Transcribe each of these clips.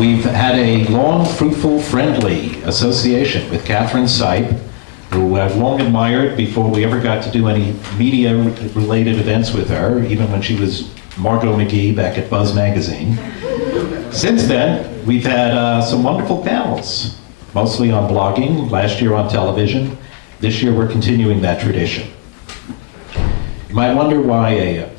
We've had a long, fruitful, friendly association with Catherine Sipe, who I've long admired before we ever got to do any media-related events with her, even when she was Margot McGee back at Buzz Magazine. Since then, we've had some wonderful panels, mostly on blogging, last year on television. This year we're continuing that tradition. You might wonder why a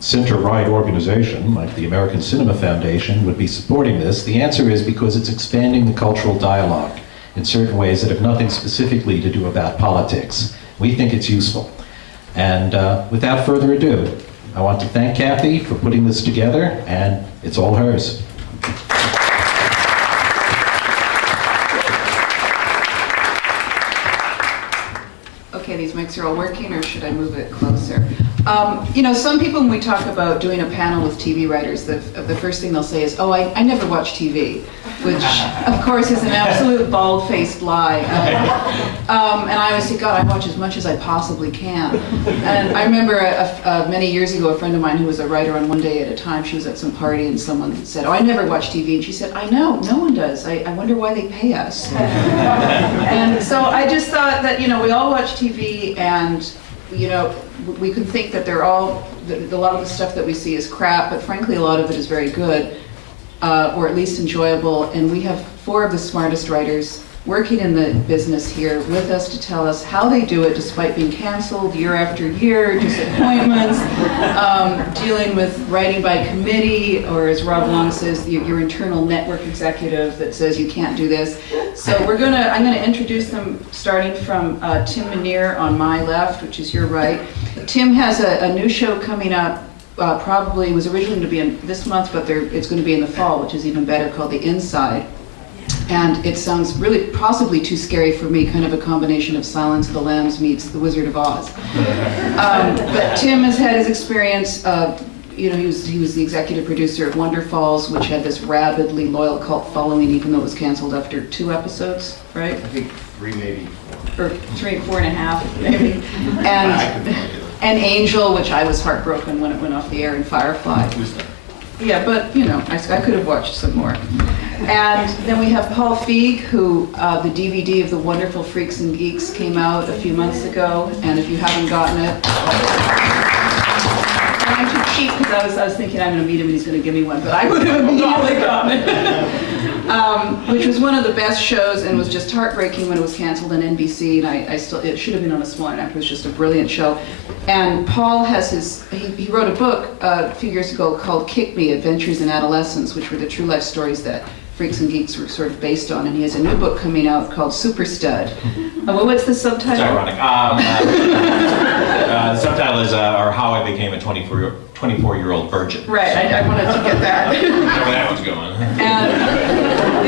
center-right organization like the American Cinema Foundation would be supporting this. The answer is because it's expanding the cultural dialogue in certain ways that have nothing specifically to do about politics. We think it's useful. And without further ado, I want to thank Kathy for putting this together, and it's all hers. Okay, these mics are all working, or should I move it closer? You know, some people, when we talk about doing a panel with TV writers, the first thing they'll say is, oh, I never watch TV, which, of course, is an absolute bald-faced lie. And I always say, God, I watch as much as I possibly can. And I remember many years ago, a friend of mine who was a writer on One Day at a Time, she was at some party, and someone said, oh, I never watch TV. And she said, I know, no one does. I wonder why they pay us. And so I just thought that, you know, we all watch TV, and you know, we can think that a lot of the stuff that we see is crap, but frankly a lot of it is very good, or at least enjoyable, and we have 4 of the smartest writers working in the business here with us to tell us how they do it despite being canceled year after year, disappointments, dealing with writing by committee, or as Rob Long says, your internal network executive that says you can't do this. So I'm gonna introduce them starting from Tim Minear on my left, which is your right. Tim has a new show coming up, probably was originally to be in this month, but it's going to be in the fall, which is even better, called The Inside. And it sounds really possibly too scary for me, kind of a combination of Silence of the Lambs meets The Wizard of Oz. But Tim has had his experience. You know, he was the executive producer of Wonder Falls, which had this rabidly loyal cult following, even though it was canceled after 2 episodes, right? I think 3, maybe 4. Or 3, 4.5, maybe. And Angel, which I was heartbroken when it went off the air, and Firefly. Yeah, but you know, I could have watched some more. And then we have Paul Feig, who the DVD of The Wonderful Freaks and Geeks came out a few months ago, and if you haven't gotten it, and I'm too cheap because I was thinking I'm going to meet him and he's going to give me one, but I would have immediately gotten it. Which was one of the best shows, and was just heartbreaking when it was canceled on NBC, and it should have been on a smaller network. It was just a brilliant show. And Paul has he wrote a book a few years ago called Kick Me, Adventures in Adolescence, which were the true life stories that Freaks and Geeks were sort of based on, and he has a new book coming out called Super Stud. Well, what's the subtitle? It's ironic. The subtitle is or How I Became a 24-year-old Virgin. Right, I wanted to get that. Where that one's going. And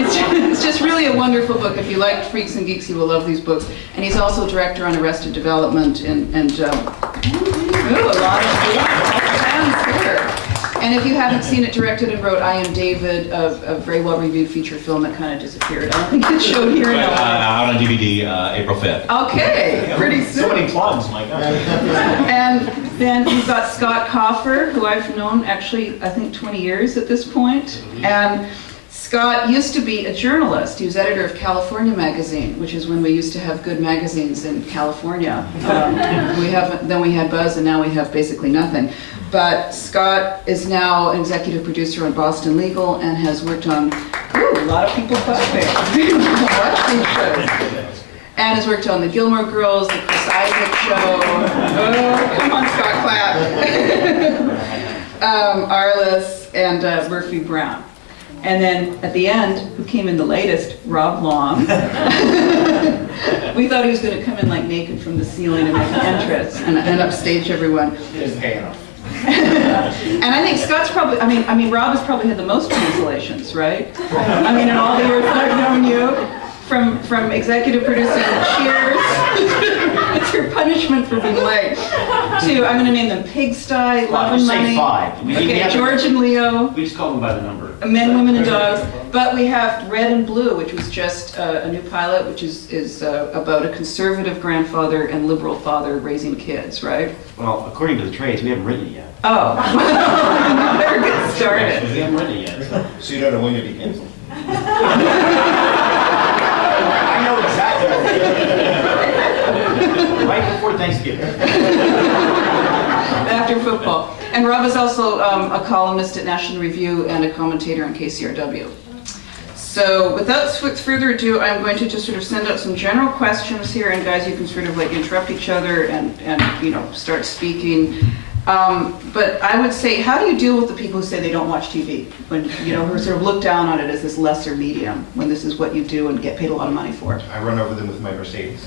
it's just really a wonderful book. If you liked Freaks and Geeks, you will love these books. And he's also director on Arrested Development, and a lot of fans here. And if you haven't seen it, directed and wrote I Am David, a very well-reviewed feature film that kind of disappeared. I don't think it's showed here in out on DVD April 5th. Okay, pretty soon. So many plugs, my God. And then we've got Scott Coffer, who I've known actually, I think 20 years at this point. And Scott used to be a journalist. He was editor of California Magazine, which is when we used to have good magazines in California. Then we had Buzz, and now we have basically nothing. But Scott is now an executive producer on Boston Legal and has worked on a lot of people clapping. And has worked on The Gilmore Girls, The Chris Isaak Show. Oh, come on, Scott, clap. Arliss, and Murphy Brown. And then at the end, who came in the latest, Rob Long. We thought he was going to come in like naked from the ceiling and make an entrance and upstage everyone. It's paying off. And I think Scott's probably, I mean, Rob has probably had the most cancellations, right? I mean, in all the years that I've known you, from executive producing Cheers, it's your punishment for being late, to, I'm going to name them Pigsty, Love and Money. Say 5. Okay, George and Leo. We just call them by the number. Men, Women, and Dogs. But we have Red and Blue, which was just a new pilot, which is about a conservative grandfather and liberal father raising kids, right? Well, according to the trades, we haven't written it yet. Oh, you better get started. We haven't written it yet. So you don't know when you'll be canceled? I know exactly. Right before Thanksgiving. After football. And Rob is also a columnist at National Review and a commentator on KCRW. So without further ado, I'm going to just sort of send out some general questions here, and guys, you can sort of like interrupt each other and you know, start speaking. But I would say, how do you deal with the people who say they don't watch TV? When, you know, who sort of look down on it as this lesser medium, when this is what you do and get paid a lot of money for? I run over them with my Mercedes.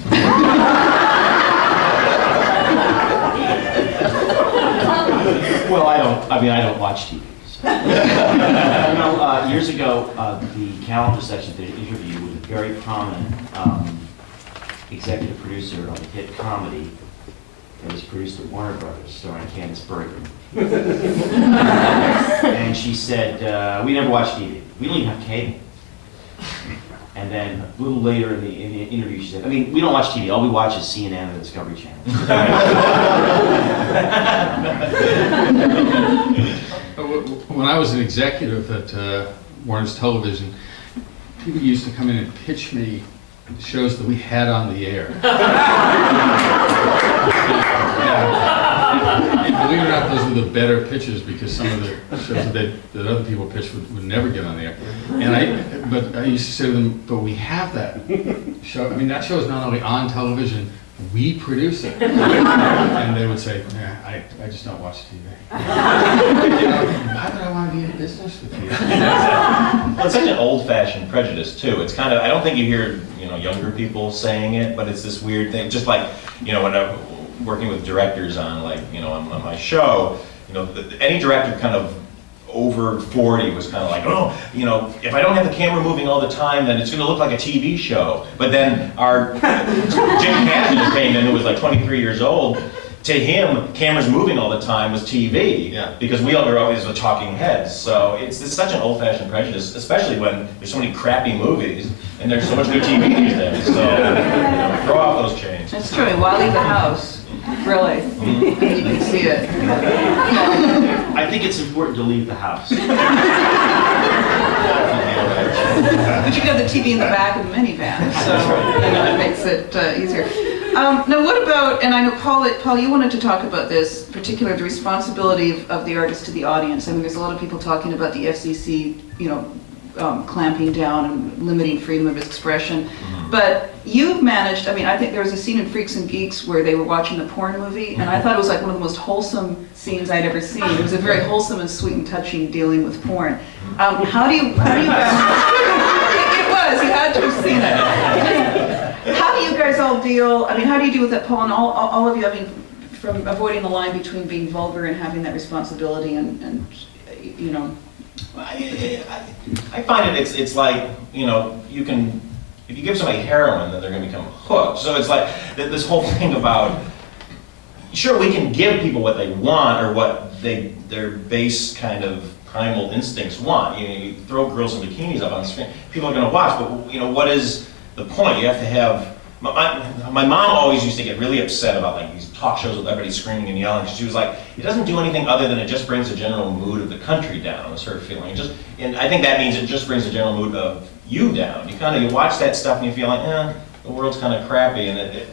Well, I don't watch TV. So. You know, years ago, the calendar section did an interview with a very prominent executive producer of a hit comedy that was produced at Warner Brothers, starring Candice Bergen. And she said, we never watch TV. We don't even have cable. And then a little later in the interview, she said, I mean, we don't watch TV. All we watch is CNN and the Discovery Channel. When I was an executive at Warner's Television, people used to come in and pitch me shows that we had on the air. And believe it or not, those were the better pitches, because some of the shows that other people pitched would never get on the air. But I used to say to them, but we have that show. I mean, that show is not only on television, we produce it. And they would say, I just don't watch TV. You know, why would I want to be in business with you? Well, it's such an old-fashioned prejudice too. It's kind of, I don't think you hear, you know, younger people saying it, but it's this weird thing. Just like, you know, when I'm working with directors on, like, you know, on my show, you know, any director kind of over 40 was kind of like, oh, you know, if I don't have the camera moving all the time, then it's going to look like a TV show. But then our Jim Cassidy came in, who was like 23 years old. To him, cameras moving all the time was TV, Yeah. because we were always the talking heads. So it's such an old-fashioned prejudice, especially when there's so many crappy movies and there's so much good TV these days. So, you know, throw off those chains. That's true. Why leave the house? Really? You can see it. I think it's important to leave the house. But you got the TV in the back of the minivan, so you know, it makes it easier. Now, what about, and I know, Paul, you wanted to talk about this, particularly the responsibility of the artist to the audience. I mean, there's a lot of people talking about the FCC, you know, clamping down and limiting freedom of expression. But you've managed, I mean, I think there was a scene in Freaks and Geeks where they were watching a porn movie, and I thought it was like one of the most wholesome scenes I'd ever seen. It was a very wholesome and sweet and touching dealing with porn. How do you balance? It was, you had to have seen it. How do you guys all deal, I mean, how do you deal with that, Paul, and all of you, I mean, from avoiding the line between being vulgar and having that responsibility and you know? I find it's like, you know, you can, if you give somebody heroin, then they're going to become hooked. So it's like this whole thing about, sure, we can give people what they want or what their base kind of primal instincts want. You know, you throw girls in bikinis up on the screen, people are going to watch, but, you know, what is the point? You have to have, my mom always used to get really upset about like these talk shows with everybody screaming and yelling. She was like, it doesn't do anything other than it just brings the general mood of the country down, is her feeling. And I think that means it just brings the general mood of you down. You watch that stuff and you feel like, the world's kind of crappy. And I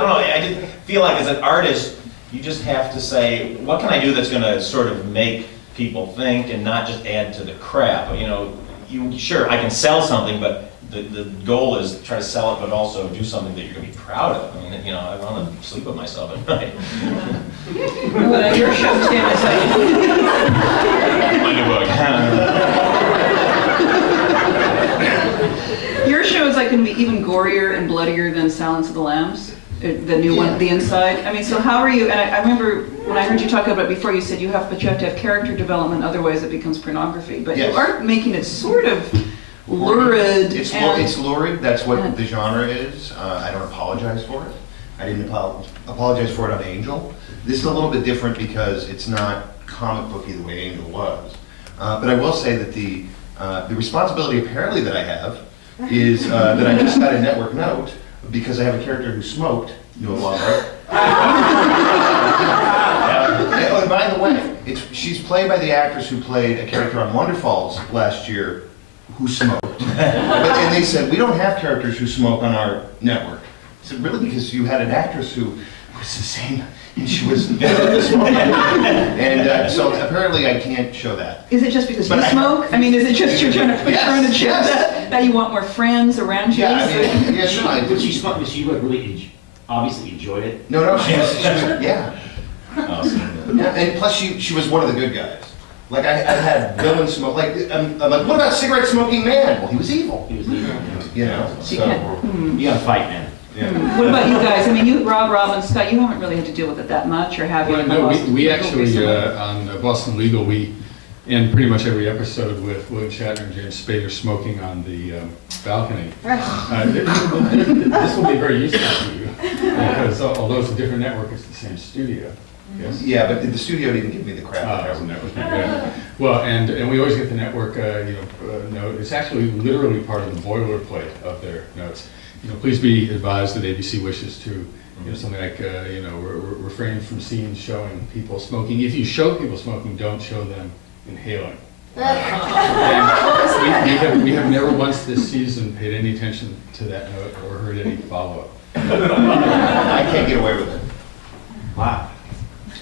don't know, I just feel like as an artist, you just have to say, what can I do that's going to sort of make people think and not just add to the crap? You know, sure, I can sell something, but the goal is to try to sell it, but also do something that you're going to be proud of. I mean, you know, I want to sleep with myself at night. But your show, Tim, is like... My new book. Your show is like going to be even gorier and bloodier than Silence of the Lambs, the new one, The Inside. I mean, so how are you, and I remember when I heard you talk about it before, you said you have to have character development, otherwise it becomes pornography. But Yes. you are making it sort of lurid. It's lurid. That's what the genre is. I don't apologize for it. I didn't apologize for it on Angel. This is a little bit different because it's not comic booky the way Angel was. But I will say that the responsibility apparently that I have is that I just got a network note because I have a character who smoked, you know, longer. Oh, and by the way, she's played by the actress who played a character on Wonder Falls last year, who smoked. And they said, we don't have characters who smoke on our network. I said, really? Because you had an actress who was the same, and she was smoking. And so apparently I can't show that. Is it just because But you I- smoke? I mean, is it just you're trying to push Yes, around and show yes. that you want more friends around you? Yeah, I mean, yeah, She, no, I when she smoked, she like really obviously enjoyed it. no, she was, yeah. Awesome. Yeah, and plus she was one of the good guys. Like I had villain smoke, like, I'm like, what about cigarette smoking man? Well, he was evil, He was leaving. you know, So you so. can't- You gotta fight, man. Yeah. What about you guys? I mean, you, Rob, and Scott, you haven't really had to deal with it that much, or have you? Well, in the no, Boston we Legal actually, recently? on Boston Legal, we, in pretty much every episode with William Shatner and James Spader smoking on the balcony. This will be very useful to you, because although it's a different network, it's the same studio. Yes? Yeah, but the studio didn't give me the crap. that I The would- network, yeah. Well, and we always get the network, note, it's actually literally part of the boilerplate of their notes. Please be advised that ABC wishes to, something like, refrain from scenes showing people smoking. If you show people smoking, don't show them inhaling. And we have never once this season paid any attention to that note or heard any follow-up. I can't get away with it. Wow.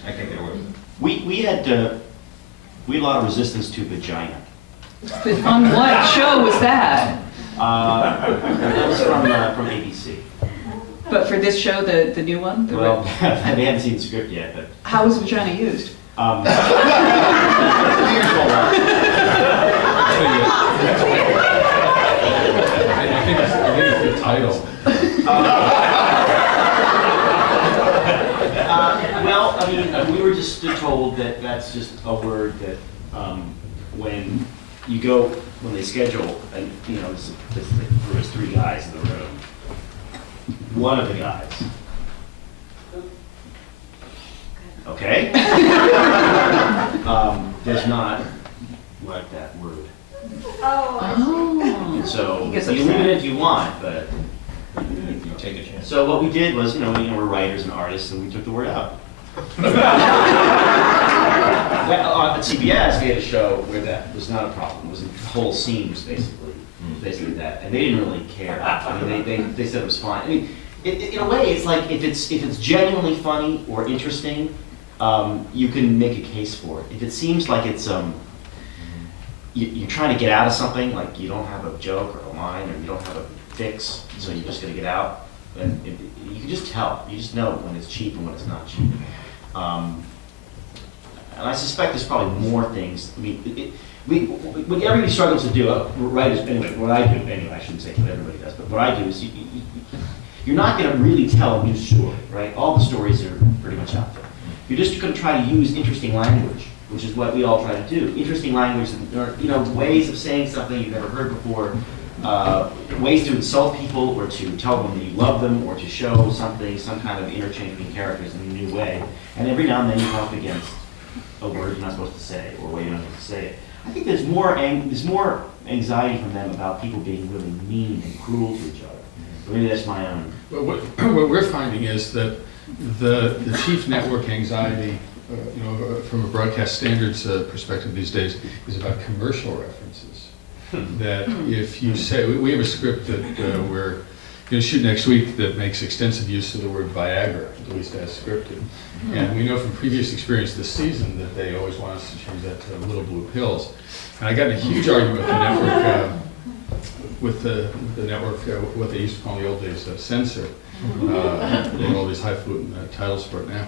I can't get away with it. We had a lot of resistance to vagina. But on what show was that? That was from ABC. But for this show, the new one? The Well, they haven't seen the script yet, but How was vagina used? The usual, right? I think it's the title. well, I mean, we were just told that that's just a word that when you go, when they schedule, and there was 3 guys in the room. One of the guys. Okay? Does not like that word. Oh. So He gets you leave upset. it if you want, but. You take a chance. So what we did was, we're writers and artists, and we took the word out. At CBS, we had a show where that was not a problem. It was the whole scene was basically that, and they didn't really care. I mean, they said it was fine. I mean, in a way, it's like if it's genuinely funny or interesting, you can make a case for it. If it seems like it's you're trying to get out of something, like you don't have a joke or a line, or you don't have a fix, so you're just gonna get out, and you can just tell. You just know when it's cheap and when it's not cheap. And I suspect there's probably more things. I mean, what everybody struggles to do, writers, anyway, what I do, anyway, I shouldn't say what everybody does, but what I do is you're not going to really tell a new story, right? All the stories are pretty much out there. You're just going to try to use interesting language, which is what we all try to do. Interesting language, or ways of saying something you've never heard before, ways to insult people, or to tell them that you love them, or to show something, some kind of interchange between characters in a new way. And every now and then you come up against a word you're not supposed to say, or a way you're not supposed to say it. I think there's more anxiety from them about people being really mean and cruel to each other. But maybe that's my own. Well, what we're finding is that the chief network anxiety, from a broadcast standards perspective these days, is about commercial references. That if you say, we have a script that we're going to shoot next week that makes extensive use of the word Viagra, at least as scripted. And we know from previous experience this season that they always want us to change that to Little Blue Pills. And I got in a huge argument with the network, what they used to call in the old days censor. They have all these highfalutin titles for it now.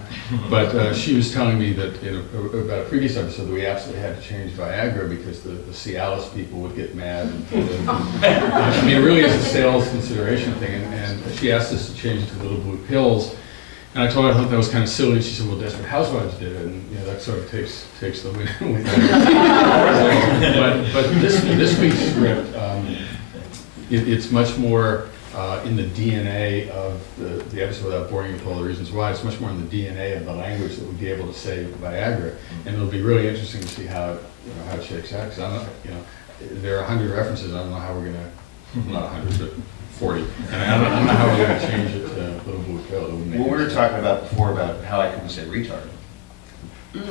But she was telling me that about a previous episode that we absolutely had to change Viagra because the Cialis people would get mad. I mean, it really is a sales consideration thing. And she asked us to change it to Little Blue Pills. And I told her I thought that was kind of silly. And she said, well, Desperate Housewives did it. And that sort of takes the win. But this week's script, it's much more in the DNA of the episode, without boring you with all the reasons why. It's much more in the DNA of the language that we'd be able to say Viagra. And it'll be really interesting to see how it shakes out. Because I don't know, there are 100 references. I don't know how we're going to, not 100, but 40. And I don't know how we're going to change it to Little Blue Pill. Well, we were talking about before about how I couldn't say retard.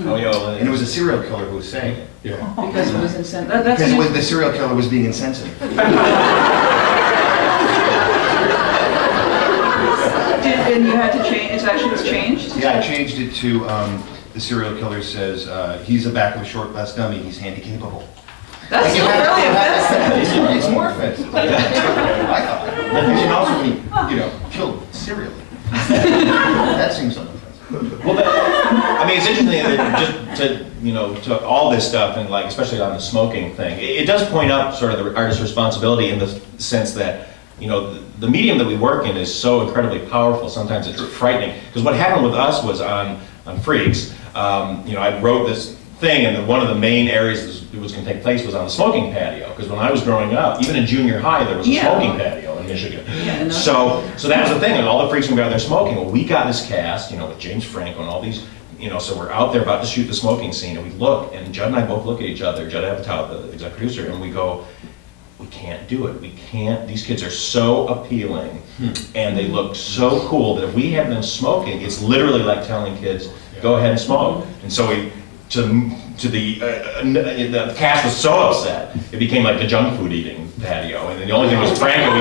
Oh, yeah, well, And it was a serial killer who was saying it. Yeah. Because it was insensitive. That's Because the serial killer was being insensitive. And you had to change, it actually was changed? Yeah, I changed it to, the serial killer says, he's a back of a short bus dummy, he's handicapable. That's still really offensive. It's more offensive. I thought. And also when he, killed serially. That seems unoffensive. Well, I mean, it's interesting that just to all this stuff, and like, especially on the smoking thing, it does point out sort of the artist's responsibility in the sense that, the medium that we work in is so incredibly powerful, sometimes it's frightening. Because what happened with us was on Freaks, I wrote this thing, and one of the main areas it was going to take place was on the smoking patio. Because when I was growing up, even in junior high, there was a smoking patio in Michigan. Yeah, so that was the thing, and all the freaks would be out there smoking. Well, we got this cast, with James Franco and all these, so we're out there about to shoot the smoking scene, and we look, and Judd and I both look at each other, Judd Apatow, the executive producer, and we go, we can't do it. We can't. These kids are so appealing, and they look so cool that if we have them smoking, it's literally like telling kids, go ahead and smoke. And so the cast was so upset, it became like the junk food eating patio. And then the only thing was Franco.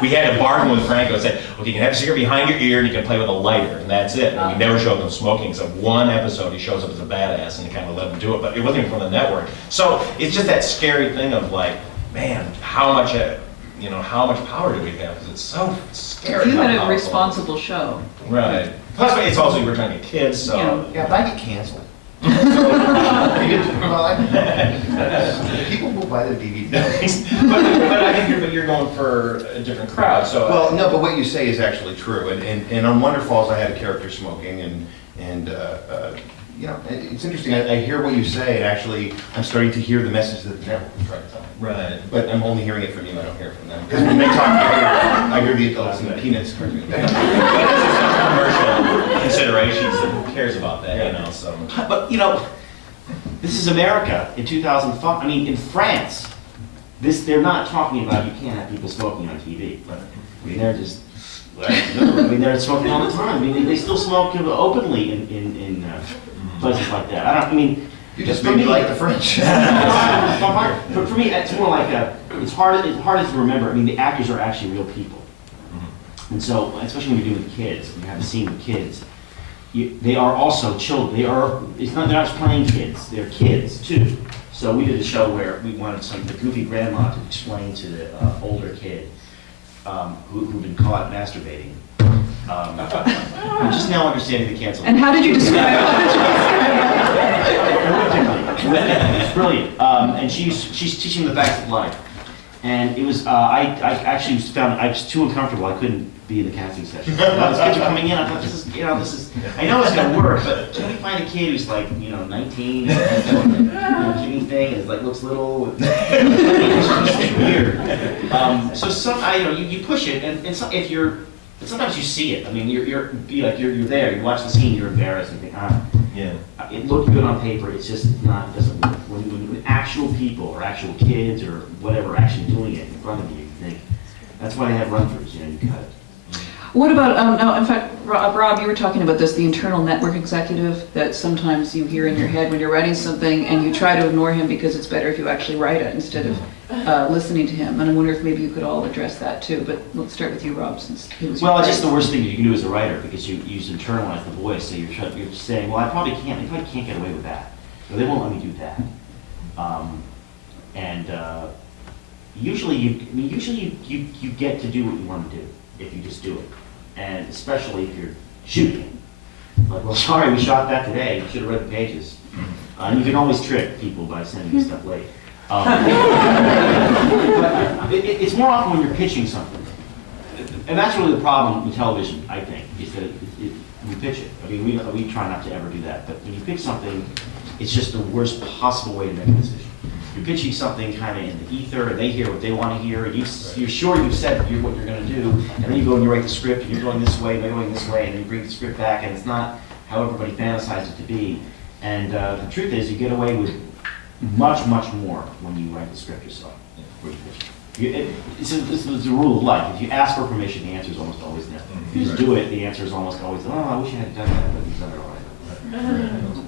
We had to bargain with Franco and say, okay, you can have a cigarette behind your ear, and you can play with a lighter, and that's it. And we never showed them smoking. So one episode, he shows up as a badass, and he kind of let him do it, but it wasn't even from the network. So it's just that scary thing of like, man, how much power do we have? Because it's so scary. You how had a powerful. responsible show. Right. Plus, it's also you were trying to get kids, so. Yeah. Yeah, but I get canceled. People will buy the DVD. but I think you're going for a different crowd, so. Well, no, but what you say is actually true. And on Wonder Falls, I had a character smoking, and it's interesting. I hear what you say, and actually, I'm starting to hear the message that the network was trying to tell me. Right. But I'm only hearing it from you. I don't hear it from them. Because when they talk, I hear the adults and the peanuts cartoon. Commercial considerations, who cares about that, so. But, this is America in 2005. I mean, in France, they're not talking about you can't have people smoking on TV. I mean, they're just, they're smoking all the time. I mean, they still smoke openly in places like that. You just made me like the French. For me, it's more like it's hard to remember. I mean, the actors are actually real people. And so, especially when you're doing kids, you have a scene with kids, they are also children. They're not just playing kids, they're kids too. So we did a show where we wanted the goofy grandma to explain to the older kid who'd been caught masturbating. I'm just now understanding the cancel. And how did you describe It's brilliant. And she's teaching the facts of life. And it was, I actually found, I was too uncomfortable. I couldn't be in the casting session. These kids are coming in, I thought, this is, I know it's gonna work, but can we find a kid who's like, 19, Jimmy thing, is like, looks little, it's just weird. So you push it, and sometimes you see it. I mean, you're there, you watch the scene, you're embarrassed, and think, Yeah. it looked good on paper, it's just not, it doesn't work. When actual people, or actual kids, or whatever, are actually doing it in front of you, you think, that's why they have run-throughs, you cut it. What about, no, in fact, Rob, you were talking about this, the internal network executive that sometimes you hear in your head when you're writing something and you try to ignore him because it's better if you actually write it instead of listening to him. And I wonder if maybe you could all address that too, but let's start with you, Rob, since it was your Well, it's place. just the worst thing you can do as a writer, because you internalize the voice, so you're saying, well, they probably can't get away with that. Or they won't let me do that. Usually you get to do what you want to do if you just do it, and especially if you're shooting. Like, well, sorry, we shot that today. You should have read the pages. And you can always trick people by sending you stuff late. But it's more often when you're pitching something, and that's really the problem with television, I think, is that you pitch it. I mean, we try not to ever do that, but when you pitch something, it's just the worst possible way to make a decision. You're pitching something kind of in the ether, and they hear what they want to hear, and you're sure you've said what you're going to do, and then you go and you write the script, and you're going this way, they're going this way, and then you bring the script back, and it's not how everybody fantasizes it to be. And the truth is, you get away with much, much more when you write the script yourself. This is the rule of life. If you ask for permission, the answer is almost always no. If you just do it, the answer is almost always, oh, I wish I had done that, but you've done it all right.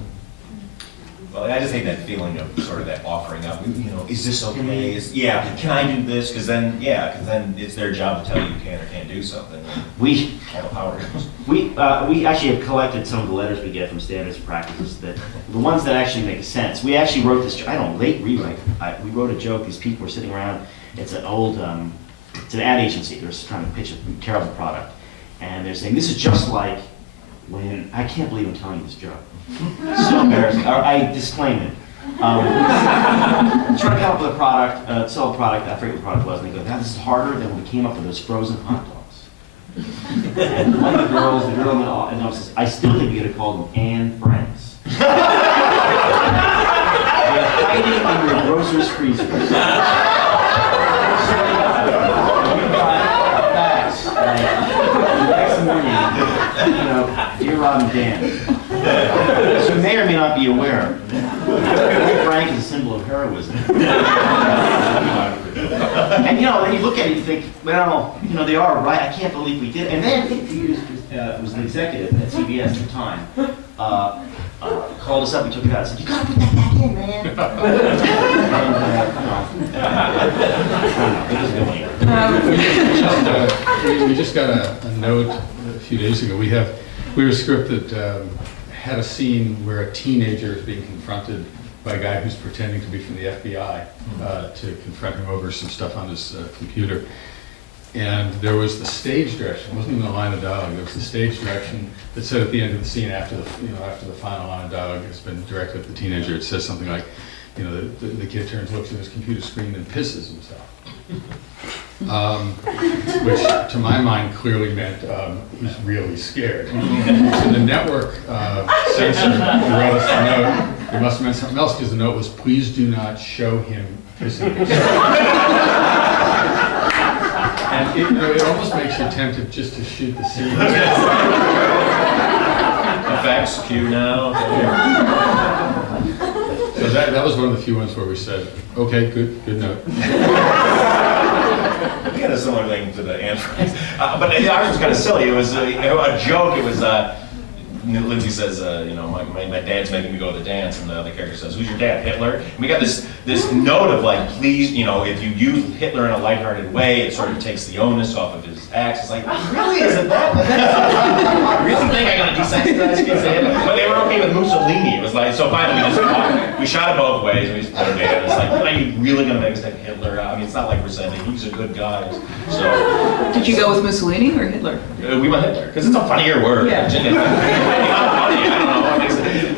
Well, I just hate that feeling of sort of that offering up, you know, is this okay? Yeah, can I do this? Because then it's their job to tell you can or can't do something. We, All the power goes. we actually have collected some of the letters we get from standards and practices, that the ones that actually make sense. We actually wrote this, I don't know, late rewrite. We wrote a joke, these people were sitting around, it's an old, it's an ad agency, they're trying to pitch a terrible product. And they're saying, this is just like when, I can't believe I'm telling you this joke. So embarrassing. I disclaim it. Trying to come up with a product, sell a product, I forget what the product was, and they go, this is harder than when we came up with those frozen hot dogs. And one of the girl in the office says, I still think you could have called them Anne Franks. They're hiding under a grocer's freezer. Facts. The next morning, dear Rob and Dan, as you may or may not be aware, Frank is a symbol of heroism. And then you look at it, you think, well, they are right. I can't believe we did. And then it was an executive at CBS at the time called us up. We took it out and said, "You gotta put that back in, man." We just got a note a few days ago. We have a script that had a scene where a teenager is being confronted by a guy who's pretending to be from the FBI to confront him over some stuff on his computer. And there was the stage direction. It wasn't even a line of dialogue. There was the stage direction that said at the end of the scene, after the final line of dialogue has been directed at the teenager, it says something like, the kid turns, looks at his computer screen, and pisses himself. Which, to my mind, clearly meant he's really scared. So the network censor wrote us a note. It must have meant something else, because the note was, please do not show him pissing himself. And it almost makes you tempted just to shoot the scene. Effects, cue now. So that was one of the few ones where we said, okay, good note. We had a similar thing to the Anne Franks. But ours was kind of silly. It was a joke. It was, Lindsay says, my dad's making me go to the dance, and the other character says, who's your dad, Hitler? And we got this note of like, please, if you use Hitler in a lighthearted way, it sort of takes the onus off of his acts. It's like, really, is it that? I really think I'm going to desensitize kids to Hitler? But they were okay with Mussolini. It was like, so finally we shot it both ways, and we just put it in. It's like, are you really going to make us take Hitler out? I mean, it's not like we're saying he's a good guy. So. Did you go with Mussolini or Hitler? We went Hitler, because it's a funnier word. Yeah.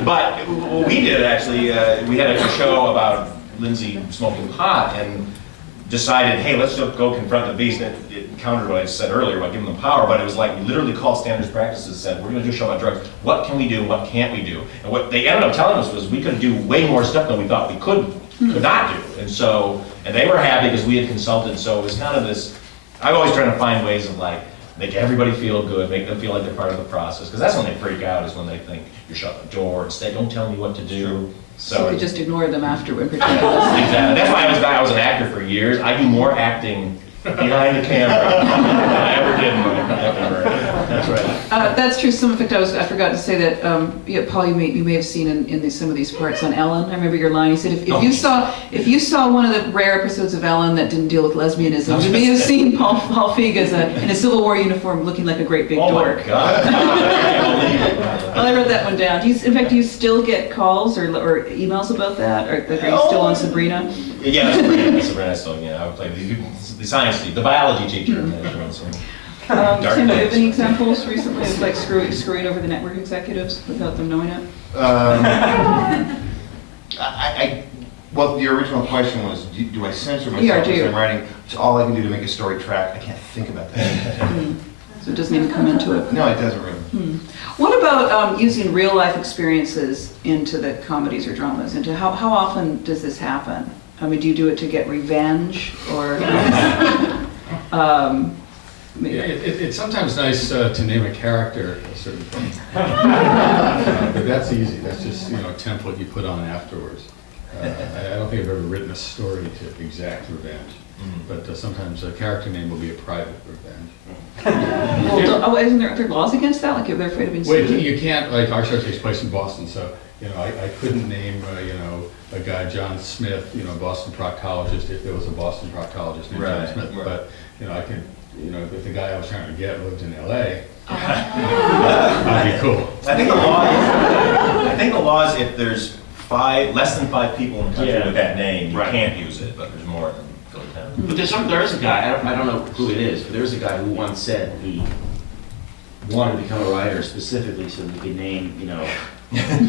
But what we did actually, we had a show about Lindsay smoking pot and decided, hey, let's just go confront the beast. And it countered what I said earlier about giving them power, but it was like we literally called standards practices, said, we're going to do a show about drugs. What can we do? What can't we do? And what they ended up telling us was we could do way more stuff than we thought we could not do. And they were happy because we had consulted. So it was kind of this, I'm always trying to find ways of like, make everybody feel good, make them feel like they're part of the process. Because that's when they freak out, is when they think you're shutting the door, instead don't tell me what to do. So you just ignore them afterward. Exactly. That's why I was an actor for years. I do more acting behind the camera than I ever did in my career. That's right. That's true. In fact, I forgot to say that, Paul, you may have seen in some of these parts on Ellen. I remember your line. You said if you saw one of the rare episodes of Ellen that didn't deal with lesbianism, you may have seen Paul Feig in a Civil War uniform, looking like a great big dork. Oh my God! I can't believe it. Well, I wrote that one down. In fact, do you still get calls or emails about that? Or are you still on Sabrina? Yeah, Sabrina still. Yeah, I would play the science teacher, the biology teacher. Tim, do you have any examples recently of like screwing over the network executives without them knowing it? Well, the original question was, do I censor myself as I'm writing? It's all I can do to make a story track. I can't think about that. So it doesn't even come into it? No, it doesn't really. What about using real life experiences into the comedies or dramas? How often does this happen? I mean, do you do it to get revenge, or? It's sometimes nice to name a character a certain thing. But that's easy. That's just a template you put on afterwards. I don't think I've ever written a story to exact revenge. But sometimes a character name will be a private revenge. Well, isn't there laws against that? Like if they're afraid of being sued? Wait, you can't, like our show takes place in Boston, so I couldn't name, a guy, John Smith, Boston proctologist, if there was a Boston proctologist named John Right, Smith. right. But, I can, if the guy I was trying to get lived in LA, that'd be cool. I think the law is if there's less than 5 people in the country Yeah. with that name, you Right. can't use it, but there's more than go to town. But there is a guy, I don't know who it is, but there's a guy who once said he wanted to become a writer specifically so that he could name,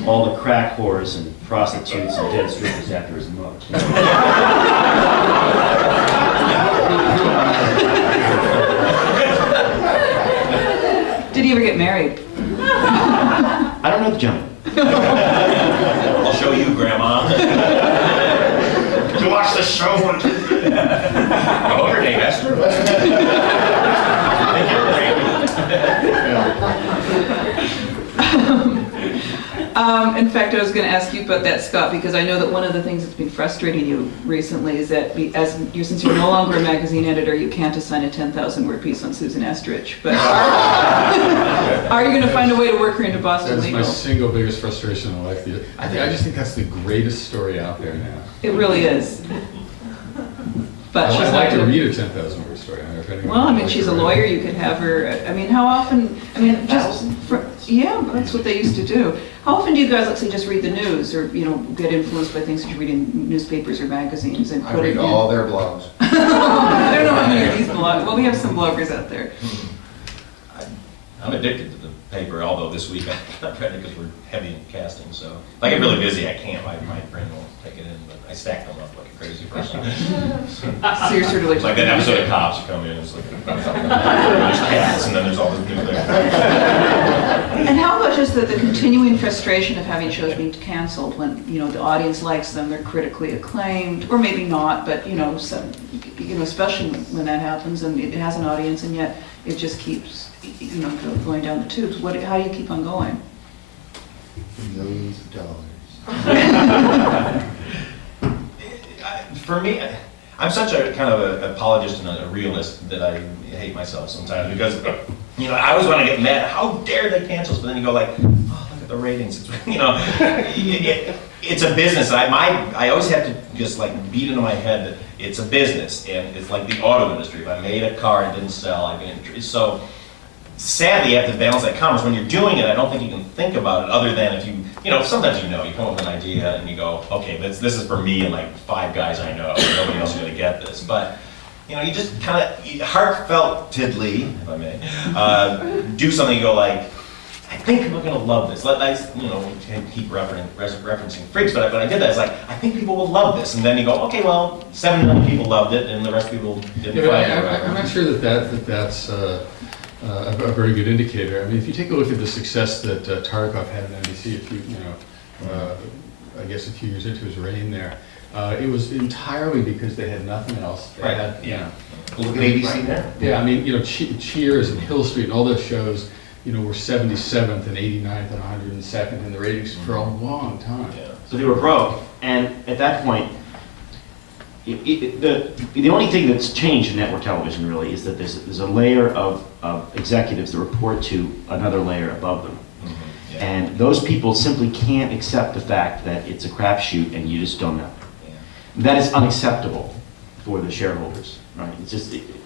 all the crack whores and prostitutes and dead strippers after his mother. Did he ever get married? I don't know the gentleman. I'll show you, Grandma. Did you watch the show? Oh, her name Esther? Thank you. In fact, I was going to ask you about that, Scott, because I know that one of the things that's been frustrating you recently is that since you're no longer a magazine editor, you can't assign a 10,000-word piece on Susan Estrich. But are you going to find a way to work her into Boston That's Legal? my single biggest frustration in life. I just think that's the greatest story out there now. It really is. But she's I'd not like to gonna- read a 10,000-word story. If anyone Well, I would mean, like she's to a read lawyer, it. you could have her, how often, yeah, that's what they used to do. How often do you guys, let's say, just read the news or, get influenced by things that you read in newspapers or magazines and I put it read in? all their blogs. I don't know how many of these well, we have some bloggers out there. I'm addicted to the paper, although this week I not read it because we're heavy in casting, so. If I get really busy, I can't, my brain won't take it in, but I stack them up like a crazy person. So you're sort of It's like that episode of Cops, you come in, it's like, there's cats, and then there's all this new thing. And how about just the continuing frustration of having shows being canceled when, the audience likes them, they're critically acclaimed, or maybe not, but, especially when that happens and it has an audience and yet it just keeps, going down the tubes. How do you keep on going? Millions of dollars. For me, I'm such a kind of an apologist and a realist that I hate myself sometimes because, I always want to get mad. How dare they cancel us? But then you go like, oh, look at the ratings. It's a business. I always have to just like beat into my head that it's a business and it's like the auto industry. If I made a car and it didn't sell, so sadly you have to balance that commerce. When you're doing it, I don't think you can think about it other than if you sometimes you come up with an idea and you go, okay, this is for me and like 5 guys I know. Nobody else is going to get this. But, you just kind of heartfeltedly, if I may, do something you go like, I think people are going to love this. Keep referencing Freaks, but I did that. It's like, I think people will love this. And then you go, okay, well, 7 million people loved it and the rest of people didn't Yeah, but find it. I'm not sure that's a very good indicator. I mean, if you take a look at the success that Tartikoff had on NBC I guess a few years into his reign there, it was entirely because they had nothing else. They Right. had, Well, look at ABC now. Yeah, I mean, Cheers and Hill Street and all those shows, were 77th and 89th and 102nd in the ratings for a long time. Yeah. So they were broke, and at that point, the only thing that's changed in network television really is that there's a layer of executives that report to another layer above them. Mhm, yeah. And those people simply can't accept the fact that it's a crapshoot and you just don't know. Yeah. That is unacceptable for the shareholders, right?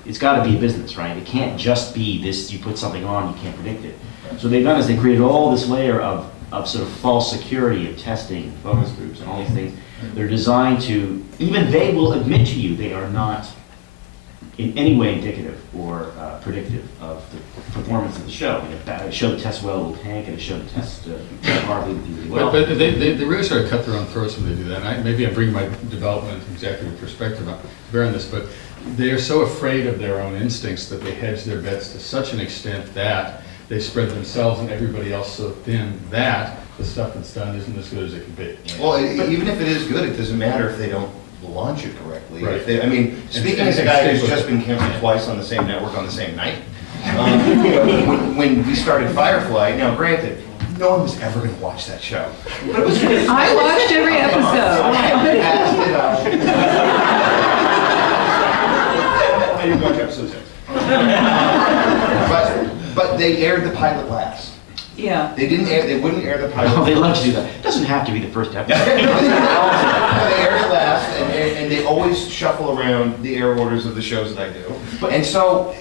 It's got to be a business, right? It can't just be this, you put something on, you can't predict it. So they've done is they created all this layer of sort of false security of testing, focus groups, and all these things. They're designed to, even they will admit to you they are not in any way indicative or predictive of the performance of the show. If a show that tests well will tank, and a show that tests horribly will do really well. But they really sort of cut their own throats when they do that. And maybe I'm bringing my development executive perspective up bear on this, but they are so afraid of their own instincts that they hedge their bets to such an extent that they spread themselves and everybody else so thin that the stuff that's done isn't as good as it could be. Well, even if it is good, it doesn't matter if they don't launch it correctly. Right. If they, speaking as a guy who's just been canceled twice on the same network on the same night, when we started Firefly, now granted, no one was ever going to watch that show. But it was I watched every episode. passed it up. I didn't watch episode 6. But they aired the pilot last. Yeah. They wouldn't air the pilot. Oh, they love to do that. Doesn't doesn't have to be the first episode. They air last, and they always shuffle around the air orders of the shows that I do. And so,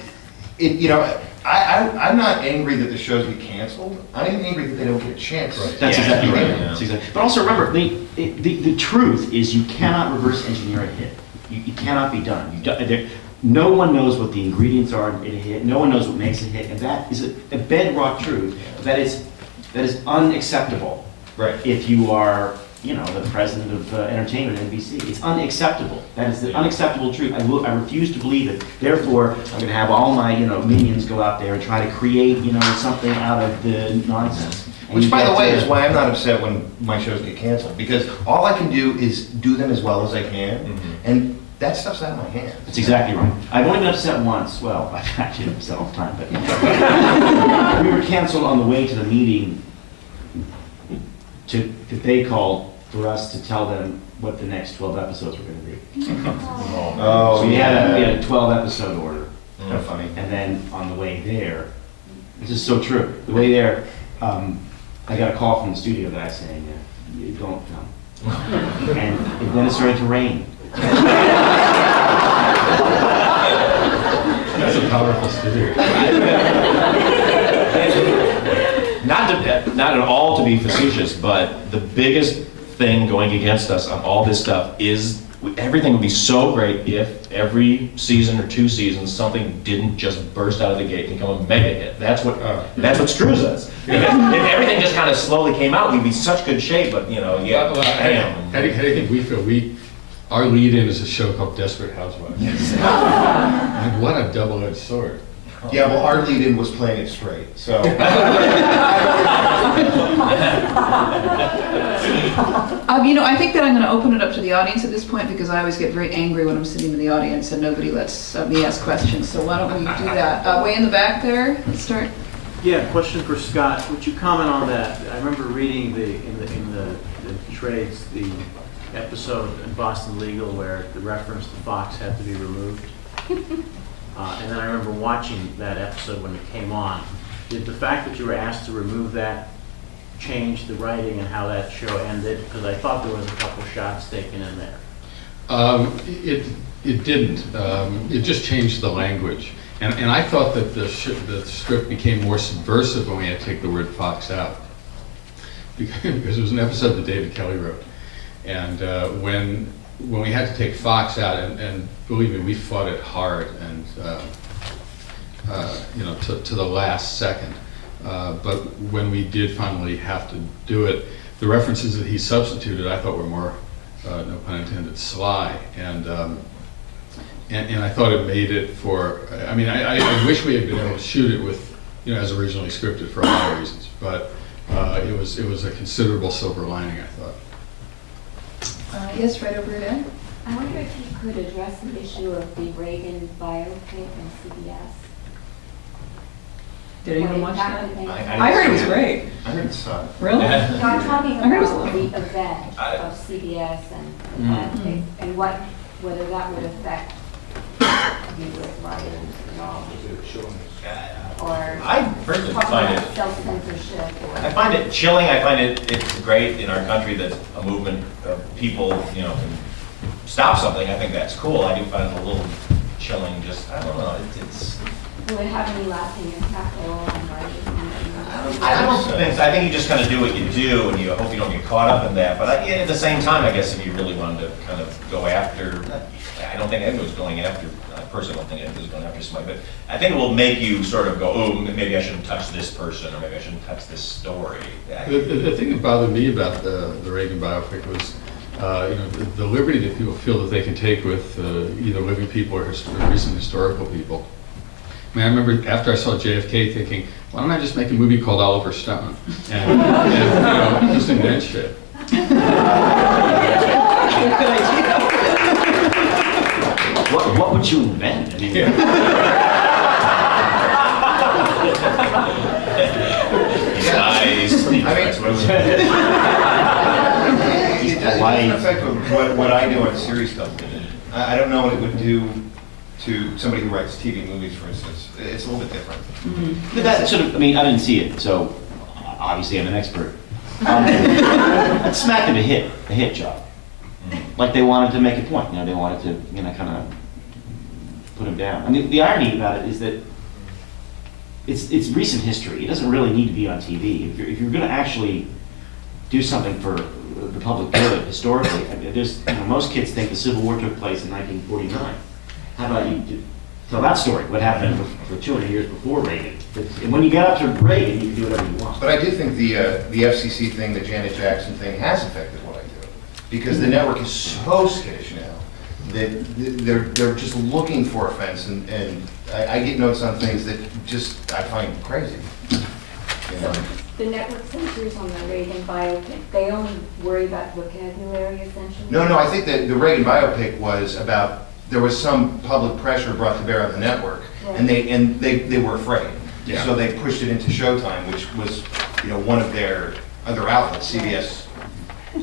I'm not angry that the shows get canceled. I'm angry that they don't get a chance. That's Yeah, exactly right. yeah. That's exactly. But also remember, the truth is you cannot reverse engineer a hit. It cannot be done. No one knows what the ingredients are in a hit. No one knows what makes a hit, and that is a bedrock truth that is unacceptable. Right. If you are, the president of entertainment at NBC, it's unacceptable. That is the unacceptable truth. I refuse to believe it. Therefore, I'm going to have all my, minions go out there and try to create, something out of the nonsense. And Which, you by the get way, to- is why I'm not upset when my shows get canceled, because all I can do is do them as well as I can, and that stuff's out of my hands. That's exactly right. I've only been upset once. Well, I've actually been upset all the time, but we were canceled on the way to the meeting that they called for us to tell them what the next 12 episodes were going to be. Oh, So we had a 12 episode order. Kind of funny. And then on the way there, this is so true, the way there, I got a call from the studio guy saying, you don't come. And then it started to rain. That's a powerful studio. Not at all to be facetious, but the biggest thing going against us on all this stuff is everything would be so great if every season or 2 seasons something didn't just burst out of the gate and become a mega hit. That's what screws us. If everything just kind of slowly came out, we'd be such good shape. But How do you think we feel? Our lead-in is a show called Desperate Housewives. And what a double-edged sword. Yeah, well, our lead-in was playing it straight, so. I think that I'm going to open it up to the audience at this point because I always get very angry when I'm sitting in the audience and nobody lets me ask questions. So why don't we do that? Way in the back there, let's start. Yeah, question for Scott. Would you comment on that? I remember reading in the trades the episode in Boston Legal where the reference to Fox had to be removed. And then I remember watching that episode when it came on. Did the fact that you were asked to remove that change the writing and how that show ended? Because I thought there was a couple shots taken in there. It didn't. It just changed the language. And I thought that the script became more subversive when we had to take the word Fox out. Because it was an episode that David Kelly wrote. And when we had to take Fox out, and believe me, we fought it hard and to the last second. But when we did finally have to do it, the references that he substituted I thought were more, no pun intended, sly. And I thought it made it for, I wish we had been able to shoot it with, as originally scripted for a lot of reasons. But it was a considerable silver lining, I thought. Yes, right over there. I wonder if you could address the issue of the Reagan biopic and CBS. Did anyone watch that? I I heard it was great. I heard it sucked. Really? No, I'm talking I heard it was about lovely. the event of CBS and whether that would affect you with writers at all. Or I personally talking find about it. self-censorship I or. find it chilling. I find it's great in our country that a movement of people, can stop something. I think that's cool. I do find it a little chilling. Just I don't know. It's. Will it have any lasting impact on writers? I don't think. I think you just kind of do what you do, and you hope you don't get caught up in that. But at the same time, I guess if you really wanted to kind of go after, I don't think anyone was going after. I personally don't think anyone was going after somebody, but I think it will make you sort of go, oh, maybe I shouldn't touch this person, or maybe I shouldn't touch this story. The thing that bothered me about the Reagan biopic was, the liberty that people feel that they can take with either living people or recent historical people. I remember after I saw JFK thinking, why don't I just make a movie called Oliver Stone? And just invent shit. Good idea. What would you invent? I mean, Nice. It doesn't affect what I do on series stuff. I don't know what it would do to somebody who writes TV movies, for instance. It's a little bit different. but that sort of, I didn't see it, so obviously I'm an expert. It smacked him a hit job. Like they wanted to make a point, you know, they wanted to, you know, kind of put him down. I mean, the irony about it is that it's recent history. It doesn't really need to be on TV. If you're going to actually do something for the public good historically, I mean, most kids think the Civil War took place in 1949. How about you tell that story? What happened for 200 years before Reagan? And when you get up to Reagan, you can do whatever you want. But I do think the FCC thing, the Janet Jackson thing, has affected what I do, because the network is so skittish now that they're just looking for offense, and I get notes on things that just I find crazy. You know? The network censors on the Reagan biopic, they only worry about vocabulary essentially? No, I think that the Reagan biopic was about, there was some public pressure brought to bear on the network, Right. and they were afraid. Yeah. So they pushed it into Showtime, which was, you know, one of their other outlets. CBS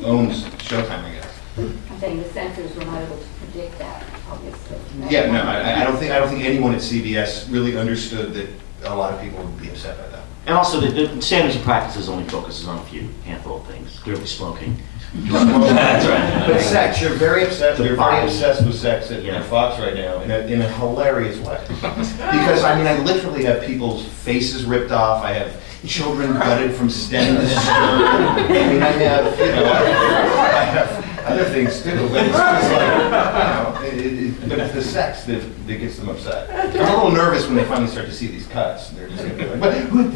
owns Showtime, I guess. I'm saying the censors were not able to predict that, obviously. Yeah, no, I don't think anyone at CBS really understood that a lot of people would be upset by that. And also, the standards and practices only focuses on a handful of things. Clearly smoking. That's right. But sex, you're very obsessed. The You're very body. obsessed with sex at Fox right now, in a hilarious way. Because I mean, I literally have people's faces ripped off. I have children gutted from stem to stern. I mean, I have, you know, I have other things too. But it's just like, you know, but it's the sex that gets them upset. I'm a little nervous when they finally start to see these cuts. They're just gonna be like, what?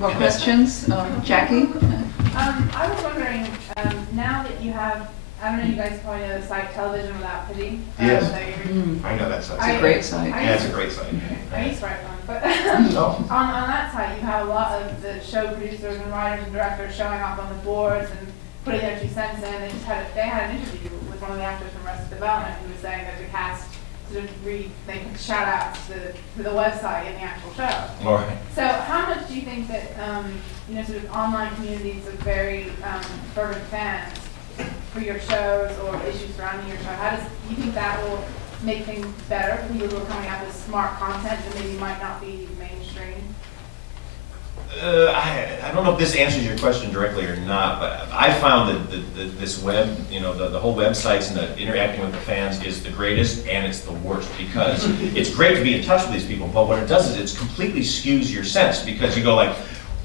More questions? Jackie? I was wondering, now that you have, I don't know, you guys probably know the site Television Without Pity. Yes. That I know that site. It's a great site. Yeah, it's a great site. I used to write one, but Oh. on that site, you have a lot of the show producers and writers and directors showing up on the boards and putting their 2 cents in. They had an interview with one of the actors from Arrested Development who was saying that the cast sort of they could shout out to the website in the actual show. All right. So how much do you think that, you know, sort of online communities of very fervent fans for your shows or issues surrounding your show, do you think that will make things better for people who are coming out with smart content that maybe might not be mainstream? I don't know if this answers your question directly or not, but I found that this web, you know, the whole websites and the interacting with the fans is the greatest and it's the worst, because it's great to be in touch with these people, but what it does is it completely skews your sense, because you go like,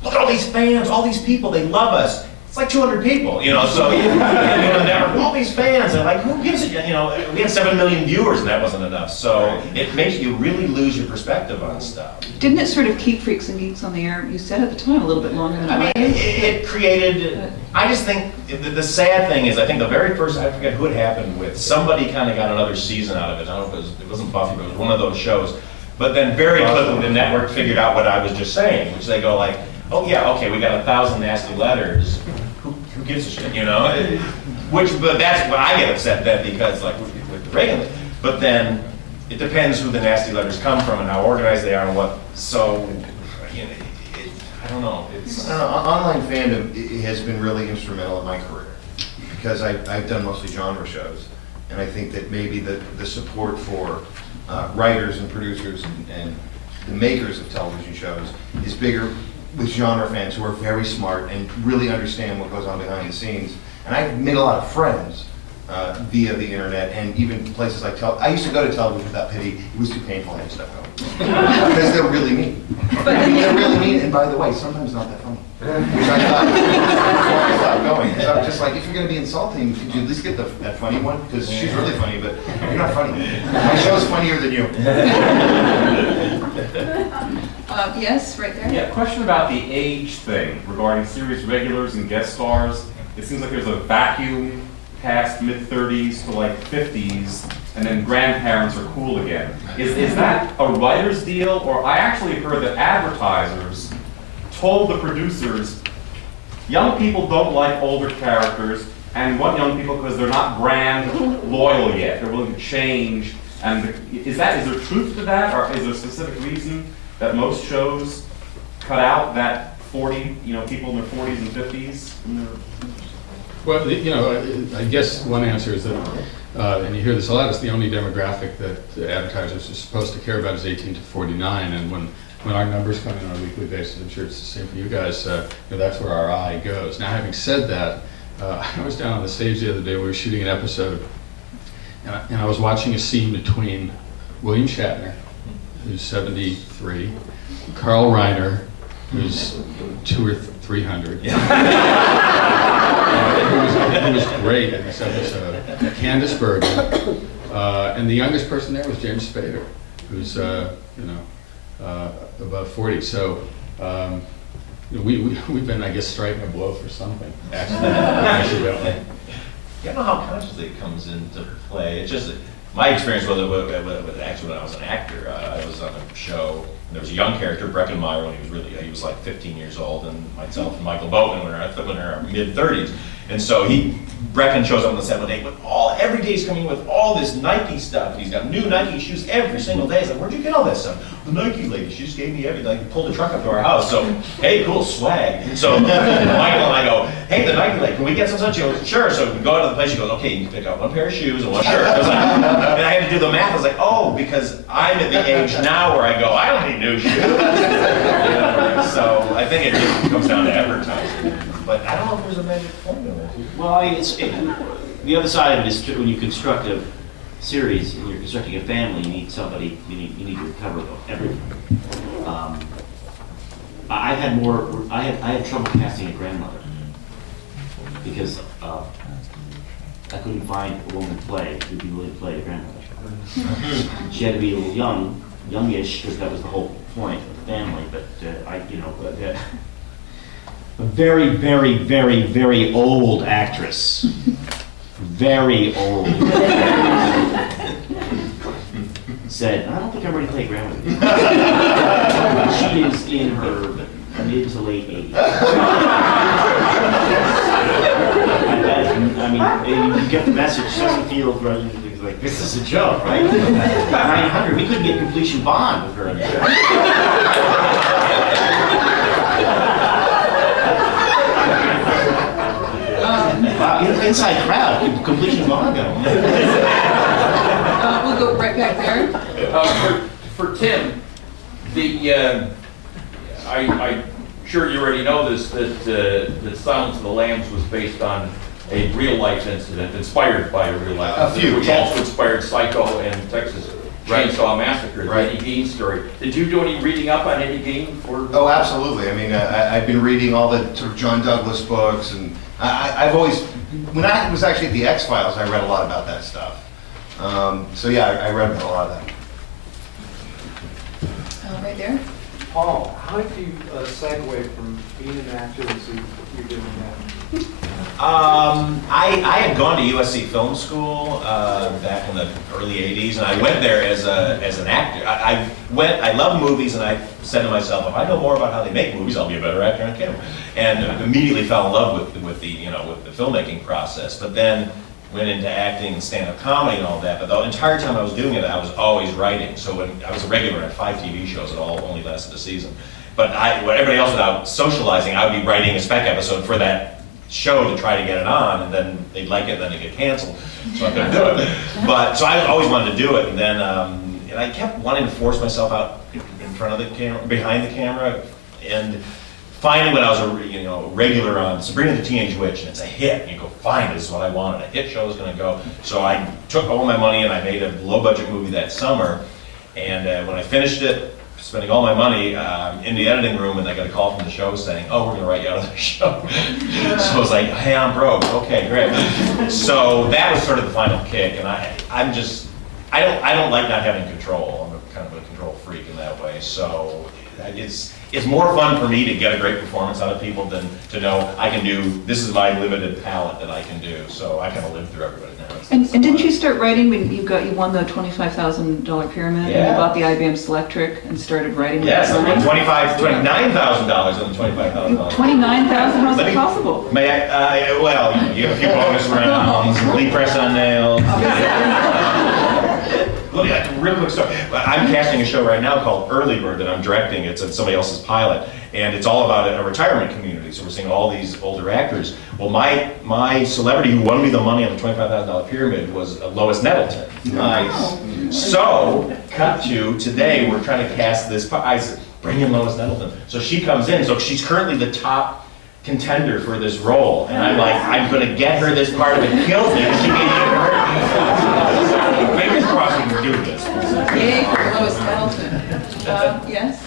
look at all these fans, all these people, they love us. It's like 200 people, you know, so you know, all these fans, and like, who gives it, you know, we had 7 million viewers and that wasn't enough, so it makes you really lose your perspective on stuff. Didn't it sort of keep Freaks and Geeks on the air, you said at the time, a little bit longer than I mean, it created, I just think, the sad thing is, I think the very first, I forget who it happened with, somebody kind of got another season out of it. I don't know if it wasn't Buffy, but it was one of those shows. But then very quickly, the network figured out what I was just saying, which they go like, oh yeah, okay, we got 1,000 nasty letters. Who gives a shit, you know? But that's when I get upset then, because like with the Reagan, but then it depends who the nasty letters come from and how organized they are and what, so, you know, I don't know. I don't know, online fandom has been really instrumental in my career, because I've done mostly genre shows, and I think that maybe the support for writers and producers and the makers of television shows is bigger with genre fans who are very smart and really understand what goes on behind the scenes. And I've made a lot of friends via the internet, and even places like I used to go to Television Without Pity. It was too painful. I had to stop going because they're really mean. They're really mean, and by the way, sometimes not that funny. Which I thought before I stopped going. So I'm just like, if you're going to be insulting, could you at least get that funny one? Because she's really funny, but you're not funny. My show's funnier than you. Yes, right there. Yeah, question about the age thing regarding series regulars and guest stars. It seems like there's a vacuum past mid-30s to like 50s, and then grandparents are cool again. Is that a writer's deal, or I actually heard that advertisers told the producers, young people don't like older characters, and want young people because they're not brand loyal yet. They're willing to change. And is there truth to that, or is there a specific reason that most shows cut out that 40, you know, people in their 40s and 50s? Well, you know, I guess one answer is that, and you hear this a lot, it's the only demographic that the advertisers are supposed to care about is 18 to 49, and when when our numbers come in on a weekly basis, I'm sure it's the same for you guys, that's where our eye goes. Now, having said that, I was down on the stage the other day, we were shooting an episode, and I was watching a scene between William Shatner, who's 73, Carl Reiner, who's 200 or 300, who was great in this episode, Candice Bergen, and the youngest person there was James Spader, who's above 40. So we've been, I guess, striking a blow for something. Accidentally. You don't know how consciously it comes into play. It's just my experience with actually when I was an actor. I was on a show. There was a young character, Breckenmeyer, when he was like 15 years old, and myself and Michael Boatman were in our mid-30s. And so Brecken shows up on the set one day with every day he's coming in with all this Nike stuff, and he's got new Nike shoes every single day. He's like, where'd you get all that stuff? The Nike lady, she just gave me everything. Like, pulled the truck up to our house, so, hey, cool, swag. And so Michael and I go, hey, the Nike lady, can we get some such? She goes, sure. So we go out to the place, she goes, okay, you can pick up one pair of shoes and one shirt. And I had to do the math. I was like, oh, because I'm at the age now where I go, I don't need new shoes. So I think it just comes down to advertising. But I don't know if there's a magic formula. Well, the other side of it is when you construct a series and you're constructing a family, you need somebody, you need to cover everything. I had trouble casting a grandmother because I couldn't find a woman to play who'd be willing to play a grandmother. She had to be a little youngish, because that was the whole point of the family. But a very, very, very, very old actress, very old, said, I don't think I'm ready to play grandmother. She is in her mid to late 80s. I mean, you get the message. She doesn't feel like this is a joke, right? 900, we couldn't get completion bond with her on the show. Inside crowd, completion bond going. We'll go right back there. For Tim, I'm sure you already know this, that Silence of the Lambs was based on a real-life incident, inspired by a real-life incident, which also inspired Psycho and Texas Chainsaw Massacre, the Eddie Gein story. Did you do any reading up on Eddie Gein? Oh, absolutely. I mean, I've been reading all the sort of John Douglas books, and I've always, when I was actually at the X-Files, I read a lot about that stuff. So yeah, I read a lot of that. Right there. Paul, how did you segue from being an actor to you're doing that? I had gone to USC Film School back in the early '80s, and I went there as an actor. I love movies, and I said to myself, if I know more about how they make movies, I'll be a better actor on camera. And immediately fell in love with the filmmaking process. But then went into acting and stand-up comedy and all that. But the entire time I was doing it, I was always writing. So when I was a regular at 5 TV shows, it all only lasted a season. But when everybody else was out socializing, I would be writing a spec episode for that show to try to get it on, and then they'd like it, and then it'd get canceled. So I couldn't do it. But so I always wanted to do it, and then and I kept wanting to force myself out in front of the camera, behind the camera, and finally, when I was a regular on Sabrina the Teenage Witch, and it's a hit, and you go, fine, this is what I wanted. A hit show is going to go. So I took all my money and I made a low-budget movie that summer. And when I finished it, spending all my money in the editing room, and I got a call from the show saying, "Oh, we're going to write you out of the show." So I was like, "Hey, I'm broke. Okay, great." So that was sort of the final kick, and I don't like not having control. I'm a kind of a control freak in that way. So it's more fun for me to get a great performance out of people than to know I can do, this is my limited palette that I can do. So I kind of live through everybody now. And didn't you start writing when you won the $25,000 pyramid? Yeah. And you bought the IBM Selectric and started writing? Yes, I with won $29,000 on the $25,000. $29,000? How's that possible? May I, well, you have a few bonus rounds, lead press on nails. Real quick story. I'm casting a show right now called Early Bird that I'm directing. It's somebody else's pilot, and it's all about a retirement community. So we're seeing all these older actors. Well, my celebrity who won me the money on the $25,000 pyramid was Lois Nettleton. Nice. So, cut to today, we're trying to cast this. bring in Lois Nettleton. So she comes in, so she's currently the top contender for this role. And I'm like, I'm gonna get her this part of it kills me, because she can't even hurt me. Fingers crossed we can do this. Yay for Lois Nettleton. Yes?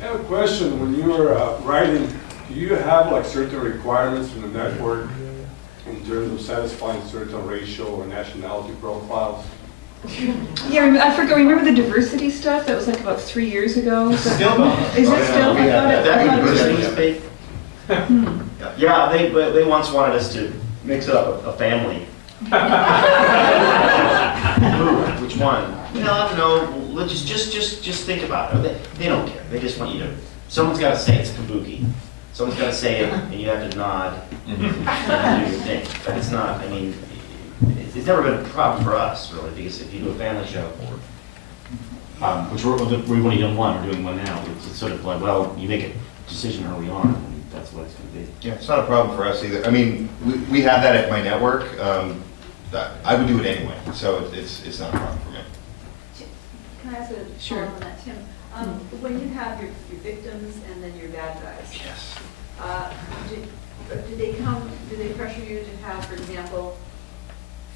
I have a question. When you are writing, do you have like certain requirements from the network in terms of satisfying certain racial or nationality profiles? Yeah, I forgot, remember the diversity stuff? That was like about 3 years ago? Still going. Is it still? I thought it- I thought it was- Yeah, they once wanted us to mix up a family. Ooh, which one? No, I don't know. Let's just think about it. They don't care. They just want you to. Someone's got to say it's kabuki. Someone's got to say it, and you have to nod and do your thing. But it's not. I mean, it's never been a problem for us really, because if you do a family show, which we've only done one, we're doing one now. It's sort of like, well, you make a decision early on, and that's what it's going to be. Yeah, it's not a problem for us either. I mean, we have that at my network. I would do it anyway, so it's not a problem for me. Can I ask a Sure. follow-up on that, Tim? When you have your victims and then your bad guys, Yes. do they pressure you to have, for example,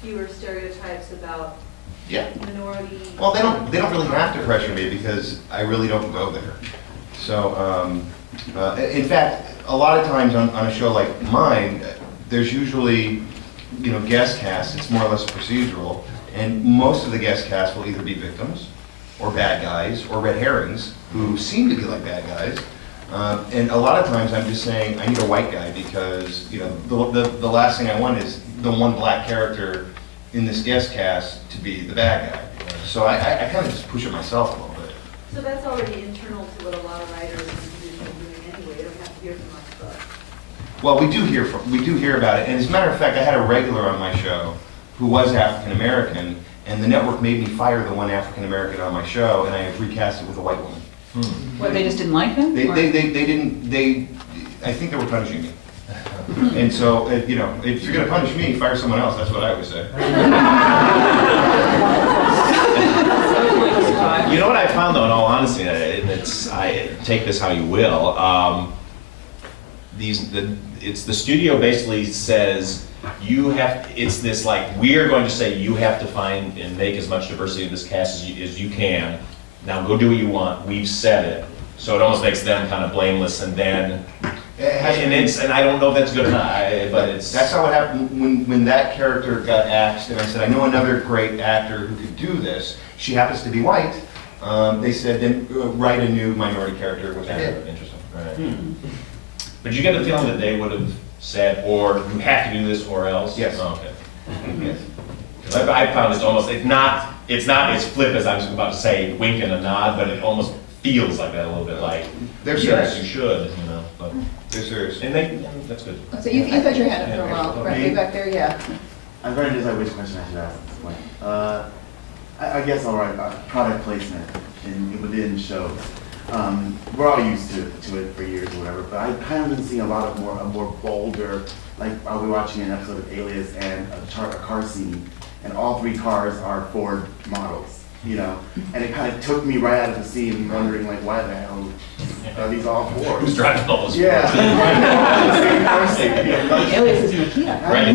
fewer stereotypes about Yeah. minority? Well, they don't really have to pressure me because I really don't go there. So, in fact, a lot of times on a show like mine, there's usually, guest cast. It's more or less procedural, and most of the guest cast will either be victims, or bad guys, or red herrings who seem to be like bad guys. And a lot of times I'm just saying I need a white guy because the last thing I want is the one black character in this guest cast to be the bad guy. So I kind of just push it myself a little bit. So that's already internal to what a lot of writers and producers are doing anyway. You don't have to hear from us, but. Well, we do hear about it. And as a matter of fact, I had a regular on my show who was African American, and the network made me fire the one African American on my show, and I have recast it with a white woman. What, they just didn't like him? They or- didn't. I think they were punishing me. And so, if you're going to punish me, fire someone else. That's what I would say. You know what I found though, in all honesty, and I take this how you will, it's the studio basically says, it's this like, we are going to say you have to find and make as much diversity in this cast as you can. Now go do what you want. We've said it. So it almost makes them kind of blameless, and then, and I don't know if that's good or not, but it's. That's how it happened when that character got asked, and I said, I know another great actor who could do this. She happens to be white. They said, then write a new minority character, which I did. Interesting, right. But did you get the feeling that they would have said, or you have to do this or else? Yes. Oh, okay. Yes. 'Cause I found it's not as flip as I was about to say, wink and a nod, but it almost feels like that a little bit, like, They're yes, serious. you should, but, They're serious. and that's good. So you've had your hand up for a while, right way back there, yeah. I'm going to decide which question I should ask at this point. I guess I'll write product placement within shows. We're all used to it for years or whatever, but I kind of been seeing a lot of a more bolder, like I'll be watching an episode of Alias and a car scene, and all 3 cars are Ford models. And it kind of took me right out of the scene, wondering like, why the hell are these all Fords? Who's driving all those? Yeah. Alias is Makita. Right,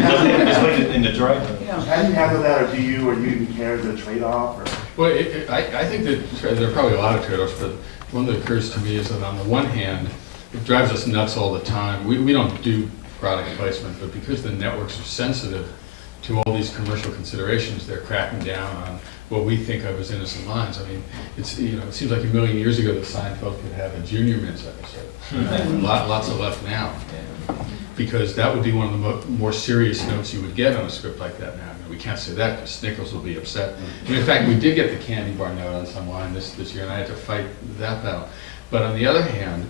in Detroit. How do you handle that, or do you even care as a trade-off? Or? Well, I think that there are probably a lot of trade-offs, but one that occurs to me is that on the one hand, it drives us nuts all the time. We don't do product placement, but because the networks are sensitive to all these commercial considerations, they're cracking down on what we think of as innocent lines. I mean, it seems like a million years ago that Seinfeld could have a Junior Mints episode. Lots of left now. Because that would be one of the more serious notes you would get on a script like that now. We can't say that because Nichols will be upset. I mean, in fact, we did get the candy bar note on some line this year, and I had to fight that battle. But on the other hand,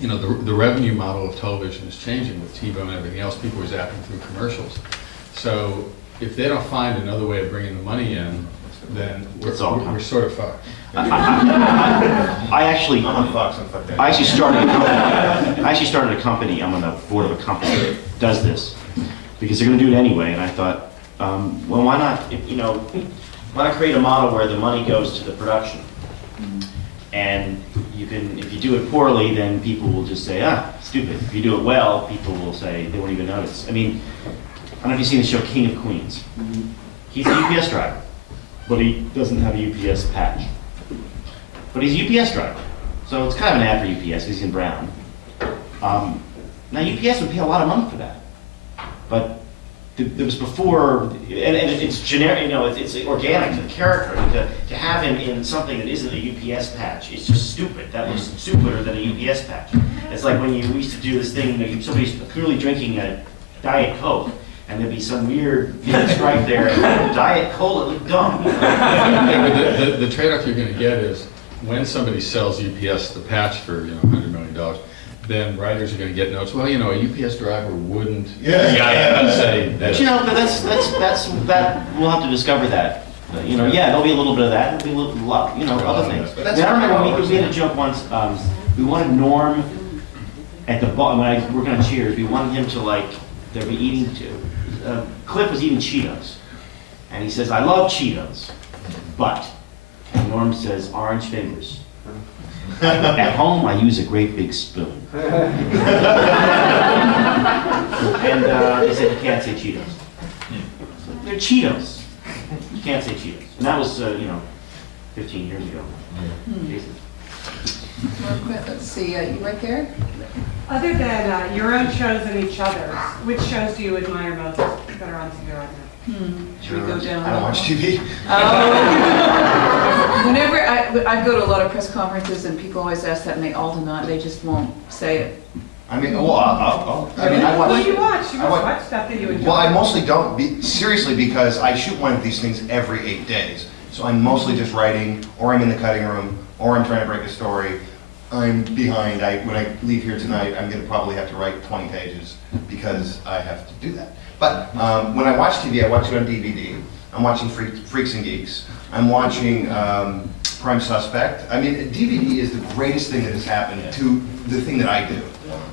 the revenue model of television is changing with TiVo and everything else. People are zapping through commercials. So if they don't find another way of bringing the money in, then we're sort of fucked. I actually I'm on Fox. I'm fucked. I actually started a company. I'm on the board of a company that does this because they're going to do it anyway. And I thought, well, why not? Why not create a model where the money goes to the production, and you can, if you do it poorly, then people will just say, ah, stupid. If you do it well, people will say, they won't even notice. I mean, I don't know if you've seen the show King of Queens. He's a UPS driver, but he doesn't have a UPS patch. But he's a UPS driver, so it's kind of an ad for UPS, because he's in brown. Now UPS would pay a lot of money for that, but it was before, and it's generic, you know, it's organic to the character. To have him in something that isn't a UPS patch, it's just stupid. That looks stupider than a UPS patch. It's like when we used to do this thing, you know, somebody's clearly drinking a Diet Coke, and there'd be some weird stripe there, and Diet Cola looked dumb. The trade-off you're gonna get is, when somebody sells UPS the patch for, you know, $100 million, then writers are gonna get notes, well, you know, a UPS driver wouldn't say But this. you know, but that we'll have to discover that. You know, yeah, there'll be a little bit of that. There'll be a lot, you know, other things. But that's Now, I remember how we had a joke once. We wanted Norm at the bar when I was working on Cheers. We wanted him to like they'd be eating. Cliff was eating Cheetos, and he says, "I love Cheetos, but," and Norm says, "Orange fingers." At home, I use a great big spoon. And they said, you can't say Cheetos. They're Cheetos. You can't say Cheetos. And that was, you know, 15 years ago. Let's see, you right there? Other than your own shows and each other's, which shows do you admire most that are on TV right now? Should we go down? I don't watch TV. Whenever I go to a lot of press conferences and people always ask that and they all do not, they just won't say it. I mean, well, I mean, I watch. What do you watch? You must watch stuff that you enjoy. Well, I mostly don't, seriously, because I shoot one of these things every 8 days. So I'm mostly just writing, or I'm in the cutting room, or I'm trying to break a story. I'm behind. When I leave here tonight, I'm going to probably have to write 20 pages because I have to do that. But when I watch TV, I watch it on DVD. I'm watching Freaks and Geeks. I'm watching Prime Suspect. I mean, DVD is the greatest thing that has happened to the thing that I do.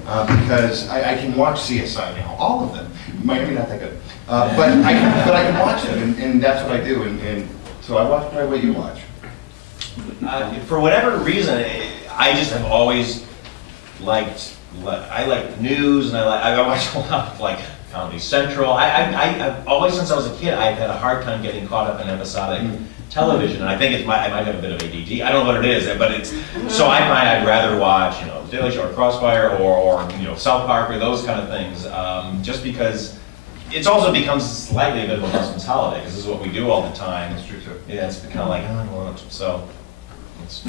Because I can watch CSI now, all of them. Might be not that good. But I can watch them, and that's what I do. And so I watch probably what you watch. For whatever reason, I just have always liked, I like news, and I watch a lot of like Comedy Central. I've always, since I was a kid, I've had a hard time getting caught up in episodic television, and I think I might have a bit of ADD. I don't know what it is, but it's, so I find I'd rather watch, you know, Daily Show or Crossfire or you know, South Park or those kind of things, just because it's also becomes slightly a bit of a husband's holiday, because this is what we do all the time. That's true too. Yeah, it's kind of like, oh, so. It's,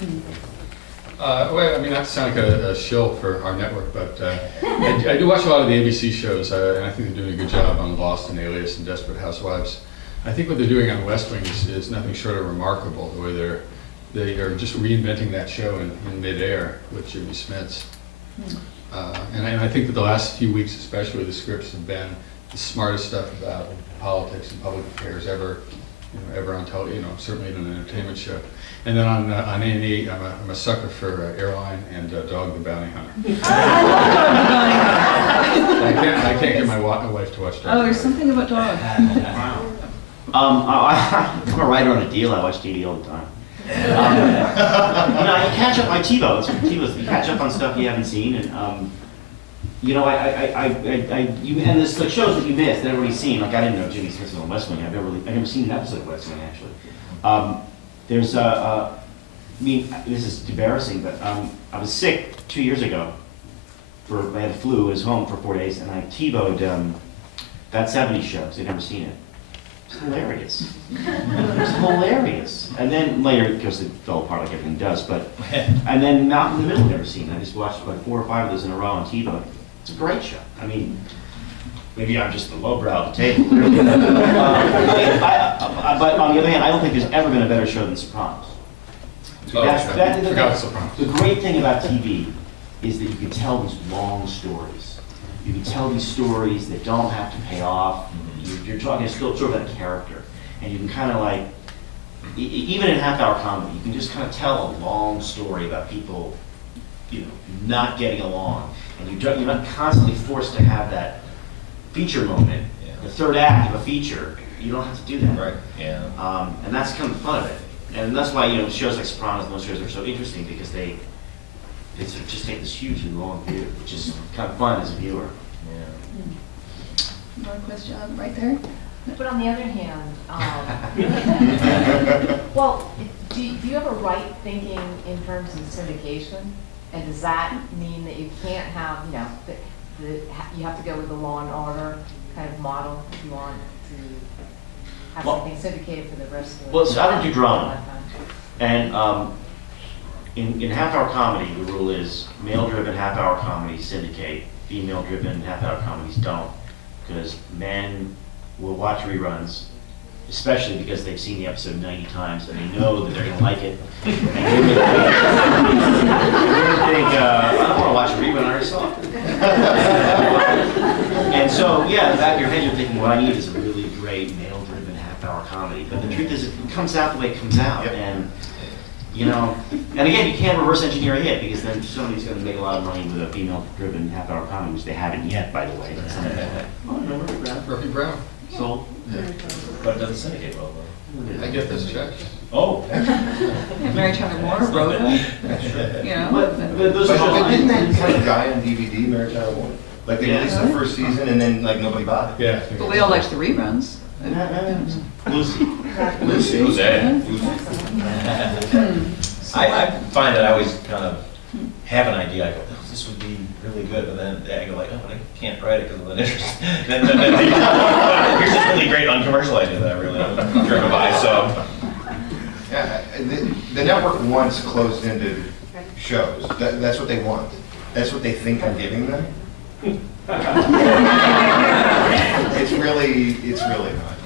well, I mean, not to sound like a shill for our network, but I do watch a lot of the ABC shows, and I think they're doing a good job on Lost and Alias and Desperate Housewives. I think what they're doing on West Wing is nothing short of remarkable, the way they are just reinventing that show in midair with Jimmy Smits. And I think that the last few weeks, especially, the scripts have been the smartest stuff about politics and public affairs ever on television, certainly in an entertainment show. And then on A&E, I'm a sucker for Airline and Dog the Bounty Hunter. I love Dog the Bounty Hunter. I can't get my wife to watch Dog. Oh, there's something about dogs. I'm a writer on a deal. I watch TV all the time. You catch up on TiVo. That's what TiVo's. You catch up on stuff you haven't seen, and and there's like shows that you missed that everybody's seen. Like I didn't know Jimmy Smith was on West Wing. I've never seen an episode of West Wing actually. There's I mean, this is embarrassing, but I was sick 2 years ago. I had the flu. I was home for 4 days, and I TiVo'd That 70s Show. So I'd never seen it. It's hilarious. It's hilarious. And then later, because it fell apart like everything does, but and then Malcolm in the Middle, I've never seen. I just watched like 4 or 5 of those in a row on TiVo. It's a great show. I mean, maybe I'm just the lowbrow at the table. But on the other hand, I don't think there's ever been a better show than Sopranos. The great thing about TV is that you can tell these long stories. You can tell these stories that don't have to pay off. You're talking still sort of a character, and you can kind of like, even in half-hour comedy, you can just kind of tell a long story about people, not getting along, and you're not constantly forced to have that feature moment, the third act of a feature. You don't have to do that. Right. Yeah. And that's kind of the fun of it, and that's why shows like Sopranos and those shows are so interesting because they They sort of just take this hugely long view, which is kind of fun as a viewer. More question right there? But on the other hand, well, do you ever write thinking in terms of syndication? And does that mean that you can't have, you know, you have to go with the Law and Order kind of model if you want to have something syndicated for the rest of the Well, so I don't do drama. And in half-hour comedy, the rule is male-driven half-hour comedies syndicate, female-driven half-hour comedies don't. Because men will watch reruns, especially because they've seen the episode 90 times and they know that they're going to like it. And women think, I don't want to watch a rerun, I already saw it. And so, yeah, in the back of your head, you're thinking, what I need is a really great male-driven half-hour comedy. But the truth is, it comes out the way it comes out. And, you know, and again, you can't reverse engineer a hit because then somebody's going to make a lot of money with a female-driven half-hour comedy, which they haven't yet, by the way. Oh, no, Murphy Brown. So, But it doesn't syndicate well, though. I get those checks. Oh. Mary Tyler Moore, Rhoda, you know. But those But are didn't that kind of die on DVD, Mary Tyler Moore? Like they released the first season and then like nobody bought it. Yeah. But we all liked the reruns. Lucy. Lucy. Who's that? I find that I always kind of have an idea. I go, oh, this would be really good, but then I go like, oh, but I can't write it because of the interest. then here's this really great uncommercial idea that I really driven by. So Yeah, the network wants closed-ended shows. That's what they want. That's what they think I'm giving them. It's really not.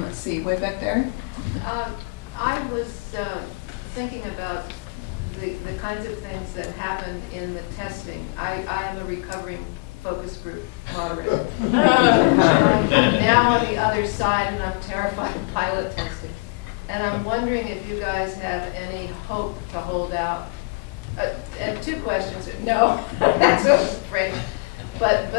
Let's see, way back there. I was thinking about the kinds of things that happen in the testing. I am a recovering focus group moderator. I'm now on the other side and I'm terrified of pilot testing. And I'm wondering if you guys have any hope to hold out. And two questions. No, that's what I was afraid. But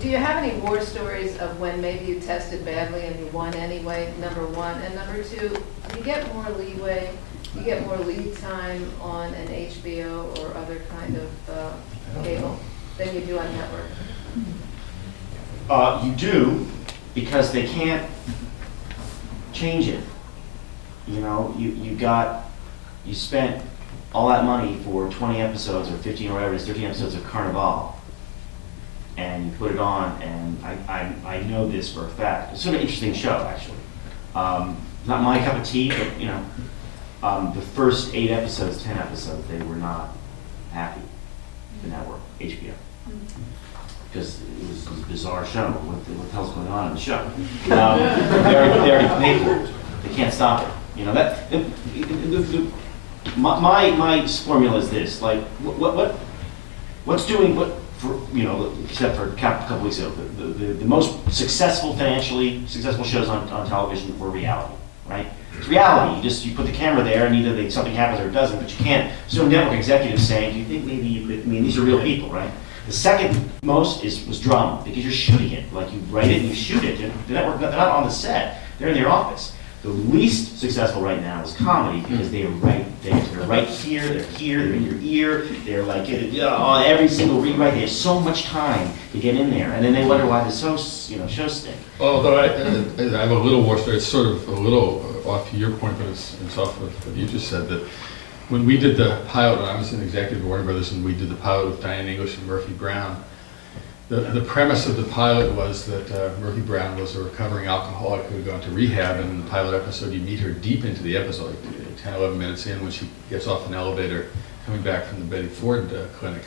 do you have any war stories of when maybe you tested badly and you won anyway, number one? And number two, you get more leeway, you get more lead time on an HBO or other kind of cable than you do on network? You do, because they can't change it. You know, you spent all that money for 20 episodes or 15 or whatever it is, 13 episodes of Carnival. And you put it on, and I know this for a fact. It's sort of an interesting show, actually. Not my cup of tea, but you know, the first 8 episodes, 10 episodes, they were not happy. The network, HBO, because it was a bizarre show. What the hell's going on in the show? They already paid for it. They can't stop it. You know that. My formula is this: like, what's doing what? For, you know, except for a couple weeks ago, the most financially successful shows on television were reality, right? It's reality. You put the camera there, and either something happens or it doesn't. But you can't. So network executives saying, "Do you think maybe you could?" I mean, these are real people, right? The second most was drama because you're shooting it. Like you write it and you shoot it. The network, they're not on the set. They're in their office. The least successful right now is comedy because they are right there. They're right here, they're in your ear, they're like on every single rewrite. They have so much time to get in there, and then they wonder why the shows stink. Although I have a little war story, it's sort of a little off to your point, but it's off of what you just said, that when we did the pilot, when I was an executive at Warner Brothers, and we did the pilot with Diane English and Murphy Brown, the premise of the pilot was that Murphy Brown was a recovering alcoholic who had gone to rehab, and in the pilot episode you meet her deep into the episode, like 10, 11 minutes in, when she gets off an elevator coming back from the Betty Ford clinic.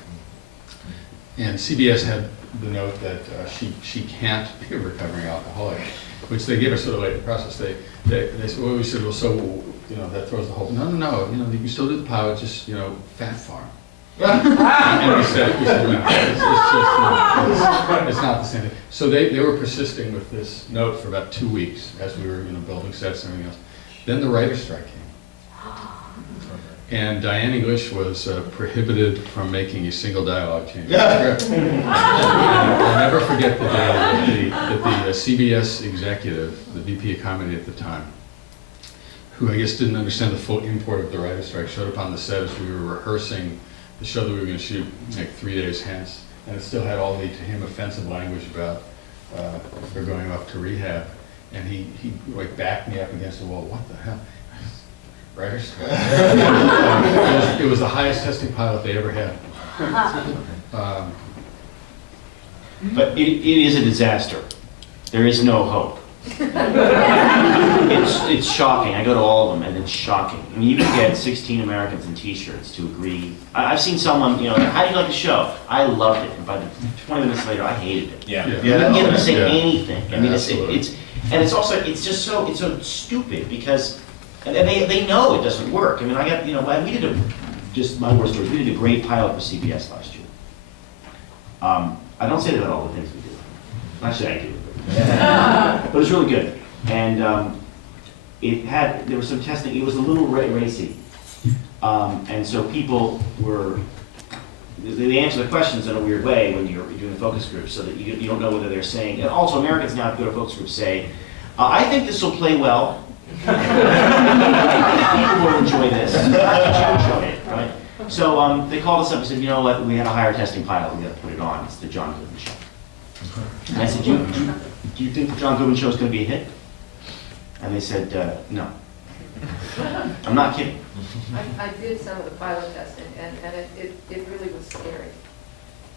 And CBS had the note that she can't be a recovering alcoholic, which they gave us sort of late in the process. They said, well, we said, well, so, you know, that throws the whole, no, you know, you can still do the pilot, just, you know, fat farm. And we said, no, it's not the same thing. So they were persisting with this note for about 2 weeks as we were, you know, building sets and everything else. Then the writer's strike came. And Diane English was prohibited from making a single dialogue change. I'll never forget the day that the CBS executive, the VP of comedy at the time, who I guess didn't understand the full import of the writer's strike, showed up on the set as we were rehearsing the show that we were going to shoot like 3 days hence, and it still had all the, to him, offensive language about her going off to rehab, and he like backed me up against the wall. What the hell? Writer's strike. It was the highest testing pilot they ever had. But it is a disaster. There is no hope. It's shocking. I go to all of them, and it's shocking. I mean, you can get 16 Americans in T-shirts to agree. I've seen someone, you know, how do you like the show? I loved it. And by the 20 minutes later, I hated it. Yeah. You didn't get them to say anything. I mean, absolutely. it's also it's so stupid because, and they know it doesn't work. I mean, I got, you know, we did just my war stories. We did a great pilot for CBS last year. I don't say that about all the things we do. Actually, I do. But it was really good. And there was some testing. It was a little racy. And so people they answer the questions in a weird way when you're doing focus groups so that you don't know whether they're saying, and also Americans now go to focus groups say, I think this will play well. People will enjoy this. Did you enjoy it, right? So they called us up and said, you know what, we had a higher testing pilot, we got to put it on. It's the John Goodman Show. And I said, do you think the John Goodman Show is going to be a hit? And they said, no. I'm not kidding. I did some of the pilot testing, and it really was scary.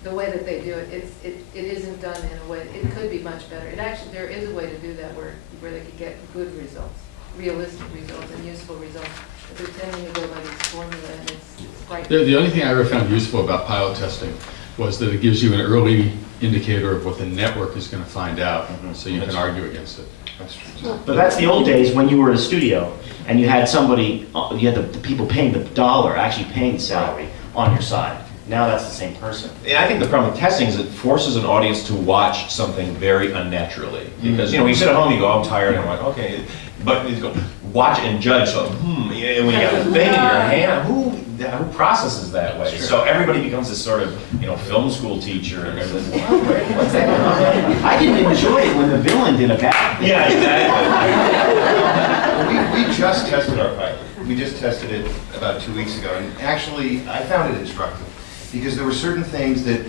The way that they do it, it isn't done in a way, it could be much better. It actually, there is a way to do that where they could get good results, realistic results, and useful results. But they're tending to go by this formula, and it's quite... The only thing I ever found useful about pilot testing was that it gives you an early indicator of what the network is going to find out, so you can argue against it. That's true. But that's the old days when you were in a studio and you had somebody, you had the people paying the dollar, actually paying the salary on your side. Now that's the same person. And I think the problem with testing is it forces an audience to watch something very unnaturally. Because, you know, when you sit at home, you go, I'm tired, and I'm like, okay. But you go, watch it and judge, so, when you got the thing in your hand, who processes that way? Sure. So everybody becomes this sort of, you know, film school teacher. And what's that? I didn't enjoy it when the villain did a bad thing. Yeah, exactly. We just tested our pilot. We just tested it about 2 weeks ago, and actually, I found it instructive because there were certain things that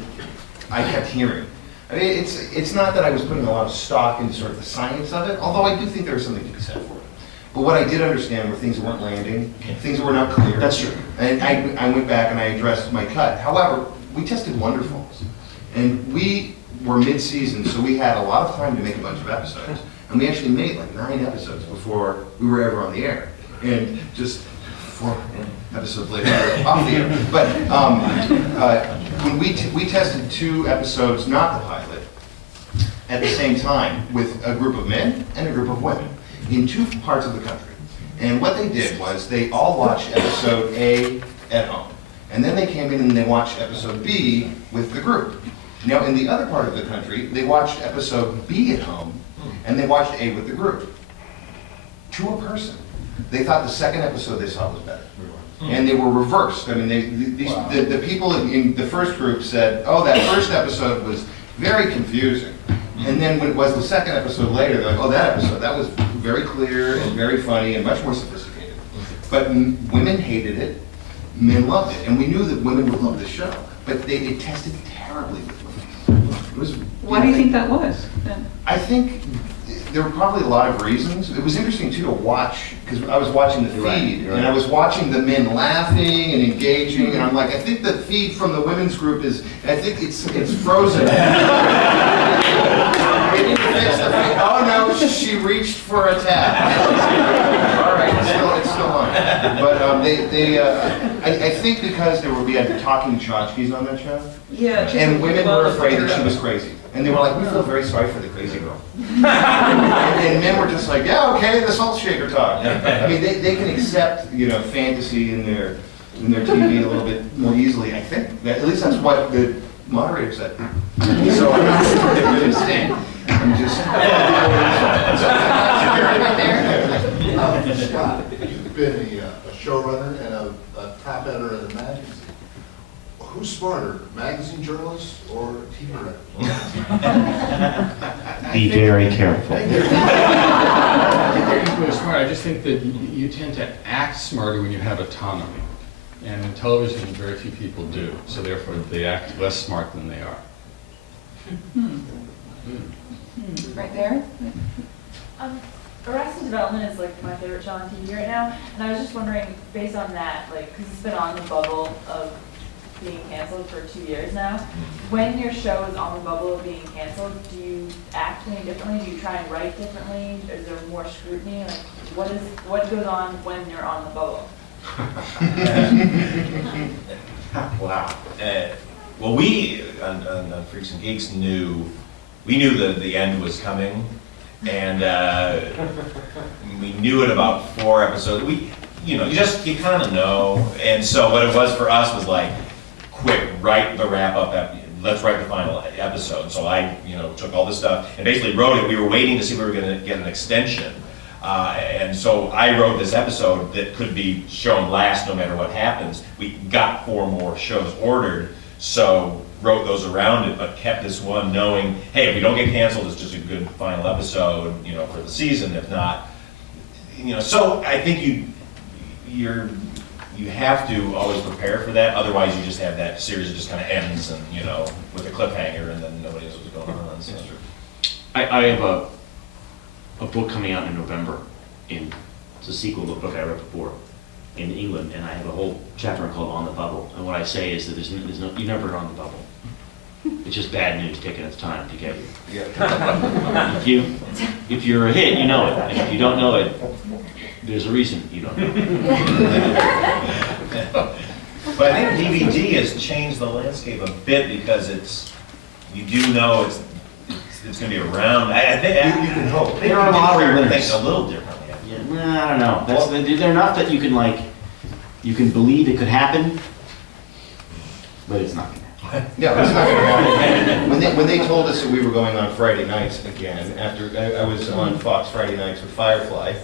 I kept hearing. I mean, it's not that I was putting a lot of stock into sort of the science of it, although I do think there was something to be said for it. But what I did understand were things that weren't landing, things that were not clear. That's true. And I went back and I addressed my cut. However, we tested Wonderfuls, and we were mid-season, so we had a lot of time to make a bunch of episodes. And we actually made like 9 episodes before we were ever on the air. And just 4 episodes later, we were off the air. But when we tested 2 episodes, not the pilot, at the same time with a group of men and a group of women in 2 parts of the country. And what they did was they all watched episode A at home. And then they came in and they watched episode B with the group. Now in the other part of the country, they watched episode B at home and they watched A with the group. To a person. They thought the second episode they saw was better. And they were reversed. I mean, the people in the first group said, oh, that first episode was very confusing. And then when it was the second episode later, they're like, oh, that episode, that was very clear and very funny and much more sophisticated. But women hated it, men loved it. And we knew that women would love the show. But it tested terribly with women. Why do you think that was? Then? I think there were probably a lot of reasons. It was interesting too to watch, because I was watching the feed, and I was watching the men laughing and engaging, and I'm like, I think the feed from the women's group I think it's frozen. They didn't fix the feed. Oh no, she reached for a tab. All right, it's still on. But I think because we had talking tchotchkes on that show. Yeah. And women were afraid that she was crazy. And they were like, we feel very sorry for the crazy girl. and men were just like, yeah, okay, the salt shaker talk. I mean, they can accept, you know, fantasy in their TV a little bit more easily, I think. At least that's what the moderator said. So I'm not sure they really understand. I'm just... Scott, you've been a showrunner and a top editor at a magazine. Who's smarter, magazine journalist or TV writer? Be very careful. They're necessarily smart, I just think that you tend to act smarter when you have autonomy. And in television, very few people do, so therefore they act less smart than they are. Right there? Arrested Development is like my favorite show on TV right now, and I was just wondering, based on that, like, because it's been on the bubble of being canceled for 2 years now, when your show is on the bubble of being canceled, do you act any differently? Do you try and write differently? Is there more scrutiny? Like, what goes on when you're on the bubble? Wow. Well, we on Freaks and Geeks knew that the end was coming, and we knew it about 4 episodes. You kind of know, and so what it was for us was like, quick, write the wrap up. Let's write the final episode. So I, took all this stuff and basically wrote it. We were waiting to see if we were going to get an extension. And so I wrote this episode that could be shown last no matter what happens. We got 4 more shows ordered, so wrote those around it, but kept this one knowing, hey, if we don't get canceled, it's just a good final episode, for the season. If not, so I think you have to always prepare for that. Otherwise, you just have that series that just kind of ends and, with a cliffhanger, and then nobody knows what's going on. So. I have a book coming out in November. It's a sequel to a book I wrote before in England, and I have a whole chapter called On the Bubble. And what I say is that you're never on the bubble. It's just bad news taking its time to get you. Yeah. If you're a hit, you know it. And if you don't know it, there's a reason you don't know. But I think DVD has changed the landscape a bit because you do know it's going to be around. I think you can hope. There are a lot of things a little differently. I don't know. They're enough that you can believe it could happen, but it's not going to happen. Yeah, it's not going to happen. When they told us that we were going on Friday nights again, after I was on Fox Friday nights with Firefly,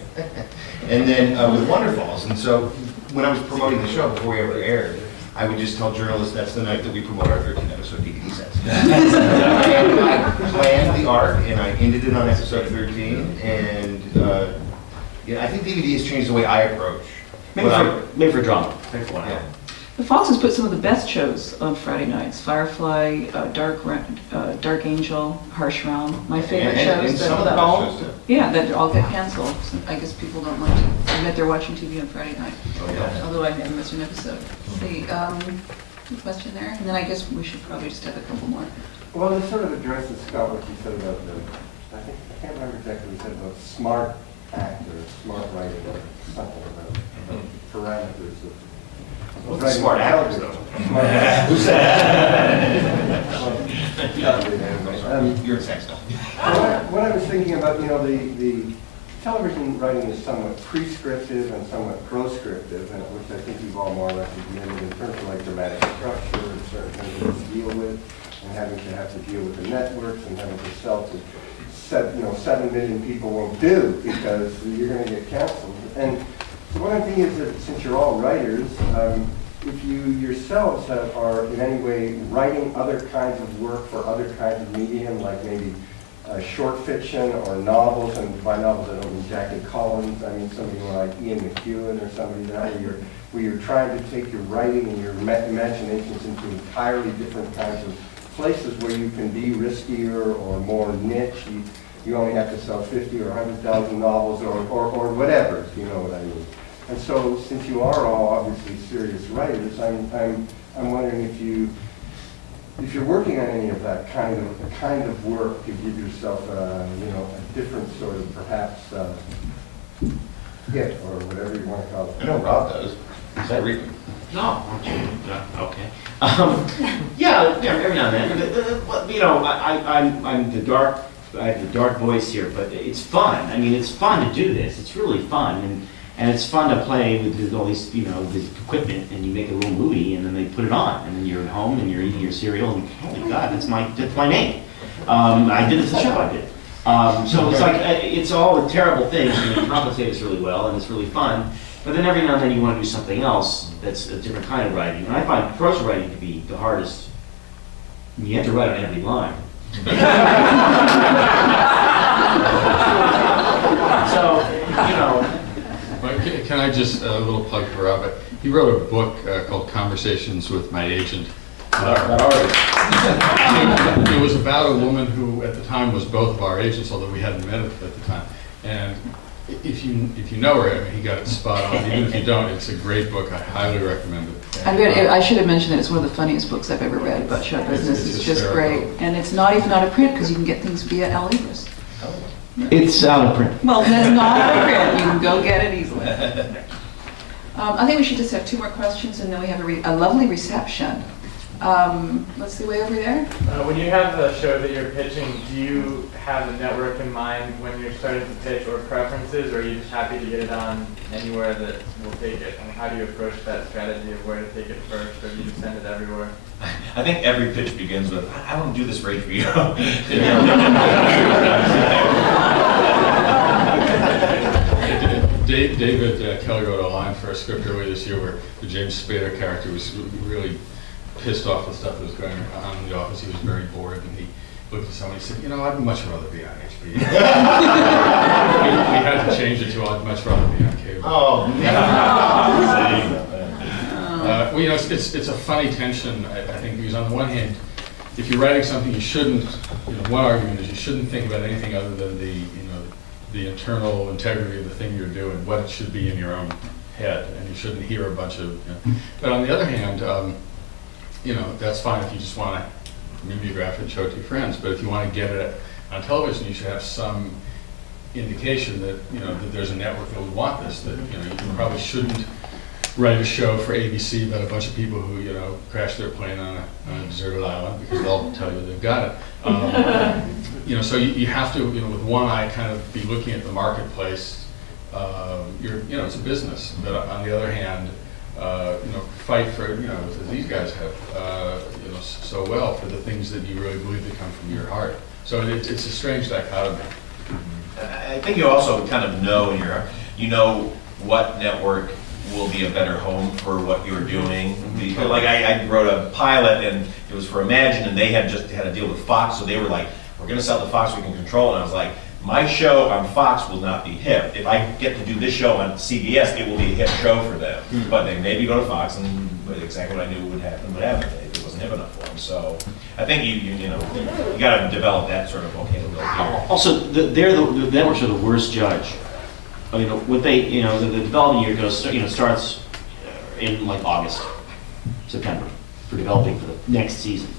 and then with Wonder Falls, and so when I was promoting the show before we ever aired, I would just tell journalists that's the night that we promote our 13 episode DVD sets. And I planned the arc, and I ended it on episode 13, and I think DVD has changed the way I approach. Made for drama. Yeah. The Fox has put some of the best shows on Friday nights. Firefly, Dark Angel, Harsh Realm. My favorite shows that all get canceled. So I guess people don't like to admit they're watching TV on Friday night. Oh, yeah. Although I never missed an episode. Question there, and then I guess we should probably just have a couple more. Well, this sort of addresses, Scott, what you said about I can't remember exactly what you said about smart actor, smart writing, or something about parameters of. Well, smart actors, though. Who said that? You're a sex What I was thinking about, the television writing is somewhat prescriptive and somewhat proscriptive, and which I think you've all more or less admitted in terms of like dramatic structure and certain things to deal with, and having to deal with the networks and having to sell to 7 million people won't do because you're going to get canceled. And so what I'm thinking is that since you're all writers, if you yourselves are in any way writing other kinds of work for other kinds of medium, like maybe short fiction or novels, and by novels I don't mean Jackie Collins, I mean somebody like Ian McEwan or somebody where you're trying to take your writing and your imaginations into entirely different kinds of places where you can be riskier or more niche. You only have to sell 50 or 100,000 novels or whatever, if you know what I mean. And so, since you are all obviously serious writers, I'm wondering if you're working on any of that kind of work to give yourself a different sort of perhaps hit or whatever you want to call it. I know Rob does. Is that reading? No. Okay. Every now and then. I'm the dark. I have the dark voice here, but it's fun. I mean, it's fun to do this. It's really fun, and it's fun to play with all these, this equipment, and you make a little movie, and then they put it on, and then you're at home and you're eating your cereal, and holy God, that's my name. I did this show I did. So it's like it's all the terrible things, and you compensate this really well, and it's really fun. But then every now and then you want to do something else that's a different kind of writing, and I find prose writing to be the hardest. You have to write on every line. So, I just, a little plug for Robert, he wrote a book called Conversations with My Agent. It was about a woman who at the time was both of our agents, although we hadn't met at the time. And if you know her, I mean, he got it spot on. Even if you don't, it's a great book. I highly recommend it. I should have mentioned that it's one of the funniest books I've ever read about show business. It's just hysterical. great. And it's not even out of print because you can get things via El Libris. It's out of print. Well, then not out of print. You can go get it easily. I think we should just have 2 more questions and then we have a lovely reception. Let's see, way over there. When you have a show that you're pitching, do you have the network in mind when you're starting to pitch or preferences, or are you just happy to get it on anywhere that will take it? And how do you approach that strategy of where to take it first, or do you just send it everywhere? I think every pitch begins with, I don't do this for HBO. David Kelly wrote a line for a script earlier this year where the James Spader character was really pissed off with stuff that was going on in the office. He was very bored, and he looked at somebody and said, you know, I'd much rather be on HBO. We had to change it to, I'd much rather be on cable. Oh, Well, you know, it's a funny tension, I think, because on the one hand, if you're writing something, you shouldn't, you know, one argument is you shouldn't think about anything other than the internal integrity of the thing you're doing, what it should be in your own head, and you shouldn't hear a bunch of, But on the other hand, you know, that's fine if you just want to mimeograph it and show it to your friends, but if you want to get it on television, you should have some indication that, you know, that there's a network that would want this, that, you know, you probably shouldn't write a show for ABC about a bunch of people who, you know, crash their plane on a deserted island, because they'll tell you they've got it. You know, so you have to, you know, with one eye kind of be looking at the marketplace. You know, it's a business, but on the other hand, you know, fight for, you know, as these guys have, you know, so well for the things that you really believe that come from your heart. So it's a strange dichotomy. I think you also kind of know you know what network will be a better home for what you're doing. Because, like, I wrote a pilot and it was for Imagine, and they had just had a deal with Fox, so they were like, we're gonna sell to Fox, we can control it. And I was like, my show on Fox will not be hip. If I get to do this show on CBS, it will be a hip show for them. But they maybe go to Fox, and exactly what I knew would happen. It wasn't hip enough for them. So I think you know, you got to develop that sort of, okay, we'll go here. Also, the networks are the worst judge. I mean, what they, you know, the development year goes, you know, starts in like August, September for developing for the next season,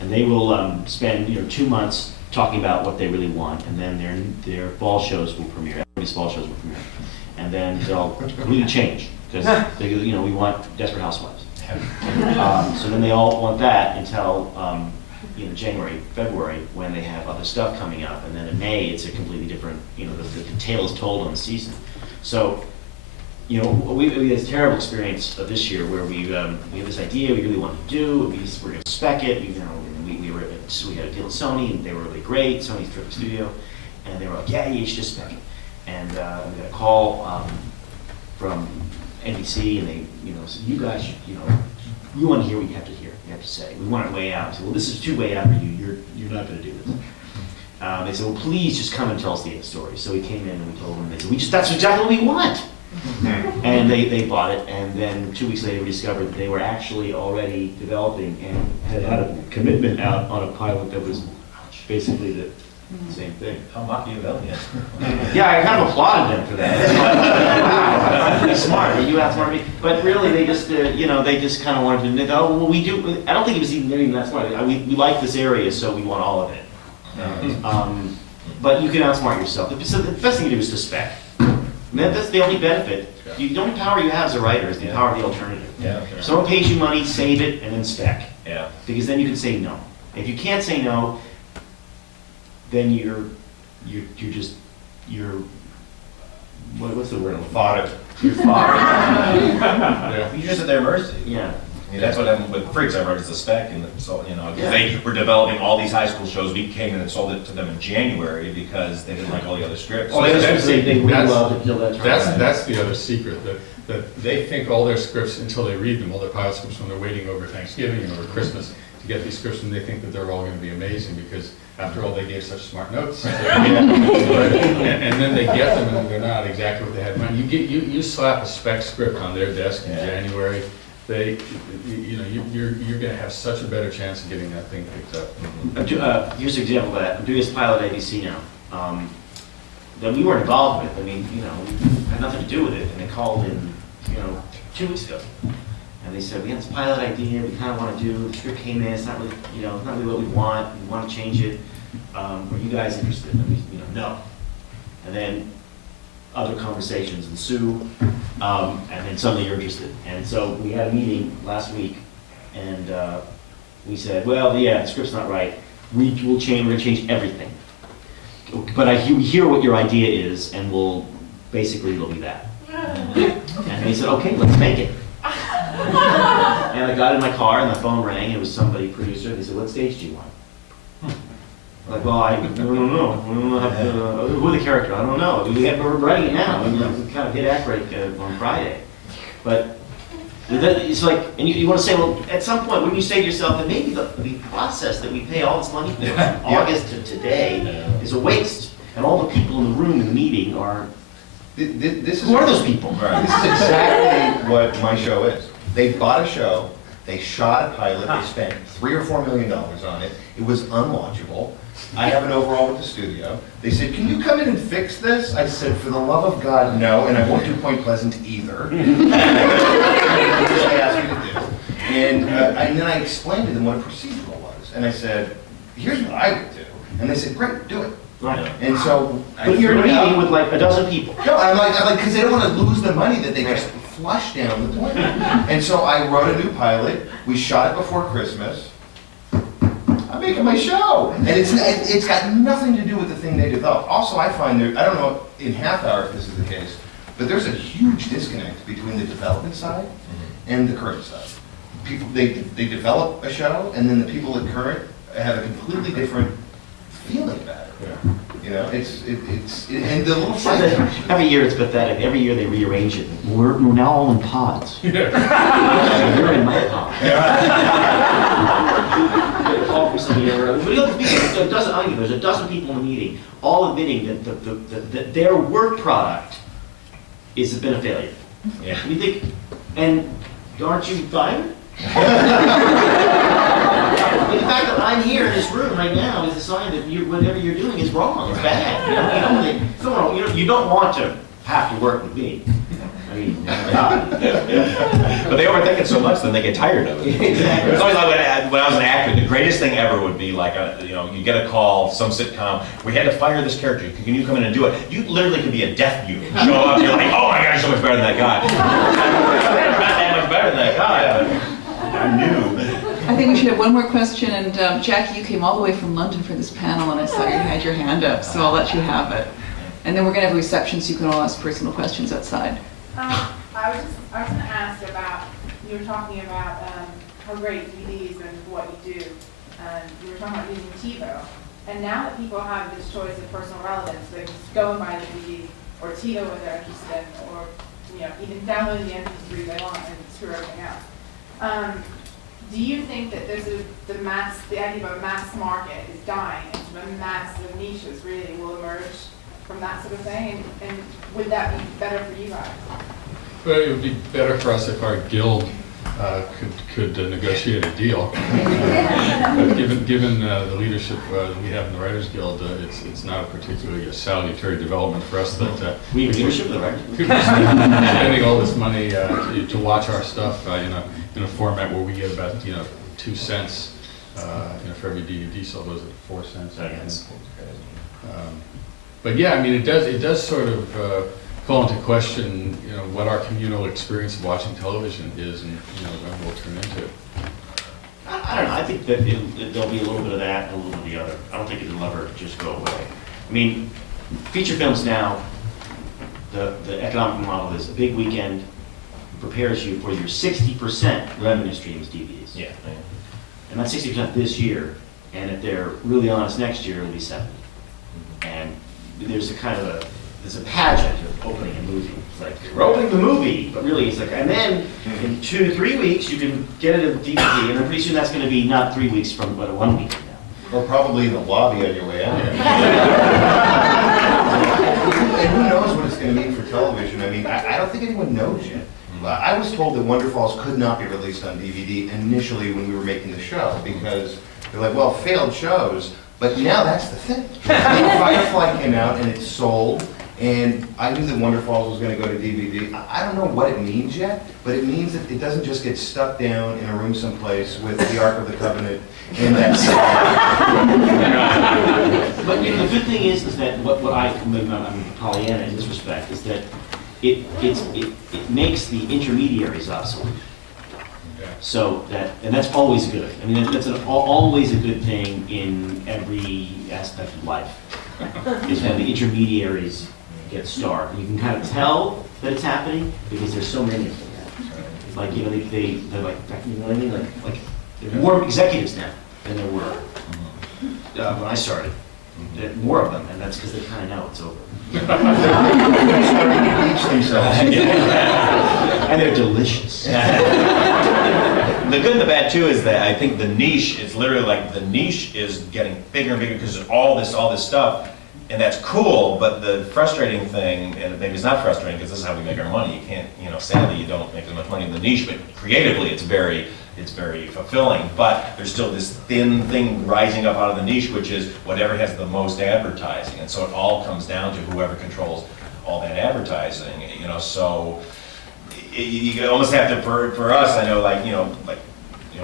and they will spend, you know, 2 months talking about what they really want, and then their fall shows will premiere. Everybody's fall shows will premiere, and then they'll completely change because they, you know, we want Desperate Housewives. So then they all want that until you know, January, February, when they have other stuff coming up, and then in May it's a completely different, you know, the tale is told on the season. So, you know, we had this terrible experience of this year where we had this idea we really wanted to do, and we were going to spec it, you know, we had a deal with Sony, and they were really great, Sony's a terrific studio, and they were like, yeah, you should just spec it. And we got a call from NBC, and they, you know, said, you guys, you know, we want to hear what you have to hear, you have to say. We want it way out. I said, well, this is too way out for you, you're not going to do this. They said, well, please just come and tell us the end story. So we came in and we told them, they said, that's exactly what we want. And they bought it, and then 2 weeks later we discovered that they were actually already developing and had a commitment out on a pilot that was basically the same thing. How Machiavellian. Yeah, I kind of applauded them for that. Wow, I'm pretty smart. You outsmart me. But really, they just, you know, they just kind of wanted to, oh, well, we do. I don't think it was even that smart. We like this area, so we want all of it. But you can outsmart yourself. So the best thing to do is to spec. That's the only benefit. The only power you have as a writer is the power of the alternative. Yeah, sure. If someone pays you money, save it, and then spec. Yeah. Because then you can say no. If you can't say no, then you're what's the word? Fodder. You're fodder. Yeah. You're just at their mercy. Yeah. I mean, that's what happened with Freaks. I wrote as the spec, and so, you know, they were developing all these high school shows. We came in and sold it to them in January because they didn't like all the other scripts. Oh, that's the other secret, that they think all their scripts until they read them, all their pilot scripts when they're waiting over Thanksgiving and over Christmas to get these scripts, and they think that they're all going to be amazing because After all, they gave such smart notes. And then they get them and they're not exactly what they had in mind. You slap a spec script on their desk in January, you're gonna have such a better chance of getting that thing picked up. Here's an example of that. I'm doing this pilot at ABC now. That we weren't involved with. I mean, we had nothing to do with it. And they called in, 2 weeks ago. And they said, we have this pilot idea we kind of want to do. The script came in. It's not really, it's not really what we want. We want to change it. Are you guys interested? And we, no. And then other conversations ensue. And then suddenly you're interested. And so we had a meeting last week, and we said, well, yeah, the script's not right. We're going to change everything. But we hear what your idea is, and basically it'll be that. And they said, okay, let's make it. And I got in my car, and the phone rang. It was somebody, producer. They said, what stage do you want? I'm like, well, I don't know. Who are the character? I don't know. We're writing it now. We kind of hit act break on Friday. But it's like, and you want to say, well, at some point, wouldn't you say to yourself that maybe the process that we pay all this money for from August to today is a waste, and all the people in the room in the meeting are. Who are those people? Right. This is exactly what my show is. They bought a show, they shot a pilot, they spent $3 or $4 million on it. It was unwatchable. I have an overall with the studio. They said, can you come in and fix this? I said, for the love of God, no, and I won't do Point Pleasant either. They asked me to do. And then I explained to them what a procedural was. And I said, here's what I would do. And they said, great, do it. Right. And so but you're in a meeting with like a dozen people. No, I'm like, because they don't want to lose the money that they just flushed down the toilet. And so I wrote a new pilot. We shot it before Christmas. I'm making my show, and it's got nothing to do with the thing they developed. Also, I find I don't know in half hour if this is the case, but there's a huge disconnect between the development side and the current side. People they develop a show, and then the people at current have a completely different feeling about it. It's and the little fight. Every year it's pathetic. Every year they rearrange it. We're now all in pods. You're in my pod. Call for some there's a dozen people in the meeting, all admitting that their work product has been a failure. Yeah. We think, and aren't you fired? The fact that I'm here in this room right now is a sign that whatever you're doing is wrong. It's bad. You don't want to have to work with me. I mean, but they overthink it so much, then they get tired of it. Exactly. It's always like when I was an actor, the greatest thing ever would be like, you get a call, some sitcom, we had to fire this character, can you come in and do it? You literally could be a deaf mute. Show up, you're like, oh my God, you're so much better than that guy. I'm not that much better than that guy, but I knew. I think we should have one more question, and Jackie, you came all the way from London for this panel, and I saw you had your hand up, so I'll let you have it. And then we're going to have a reception so you can all ask personal questions outside. I was going to ask about, you were talking about how great DVDs and what you do, and you were talking about using TiVo. And now that people have this choice of personal relevance, they can just go and buy the DVD, or TiVo what they're interested in, or even downloading the MP3 they want and screw everything else. Do you think that there's the idea of a mass market is dying, and sort of massive niches really will emerge from that sort of thing, and would that be better for you guys? Well, it would be better for us if our guild could negotiate a deal. But given the leadership that we have in the Writers Guild, it's not a particularly salutary development for us that we have leadership of the Writers Guild. Spending all this money to watch our stuff in a format where we get about 2 cents for every DVD sold. Was it 4 cents? But yeah, I mean, it does sort of call into question, what our communal experience of watching television is, and what we'll turn into. I don't know. I think that there'll be a little bit of that and a little bit of the other. I don't think it'll ever just go away. I mean, feature films now, the economic model is a big weekend prepares you for your 60% revenue streams DVDs. Yeah. And that's 60% this year, and if they're really honest next year, it'll be 70%. And there's a pageant of opening a movie. It's like, we're opening the movie, but really it's like, and then in 2 to 3 weeks you can get it on DVD, and then pretty soon that's going to be not 3 weeks from, but 1 week from now. Or probably in the lobby on your way out. And who knows what it's going to mean for television? I mean, I don't think anyone knows yet. I was told that Wonder Falls could not be released on DVD initially when we were making the show, because they're like, well, failed shows. But now that's the thing. Firefly came out and it sold, and I knew that Wonder Falls was going to go to DVD. I don't know what it means yet, but it means that it doesn't just get stuck down in a room someplace with the Ark of the Covenant and that's But the good thing is that what I'm Pollyanna in this respect, is that it makes the intermediaries obsolete. So and that's always good. I mean, that's always a good thing in every aspect of life, is when the intermediaries get starved. You can kind of tell that it's happening because there's so many of them. Like, they're like, you know what I mean? Like there are more executives now than there were when I started. There are more of them, and that's because they kind of know it's over. And they're delicious. The good and the bad too is that I think the niche is literally like, the niche is getting bigger and bigger because of all this stuff, and that's cool. But the frustrating thing, and maybe it's not frustrating because this is how we make our money. You can't, sadly, you don't make as much money in the niche, but creatively, it's very fulfilling. But there's still this thin thing rising up out of the niche, which is whatever has the most advertising, and so it all comes down to whoever controls all that advertising. So you almost have to, for us, I know,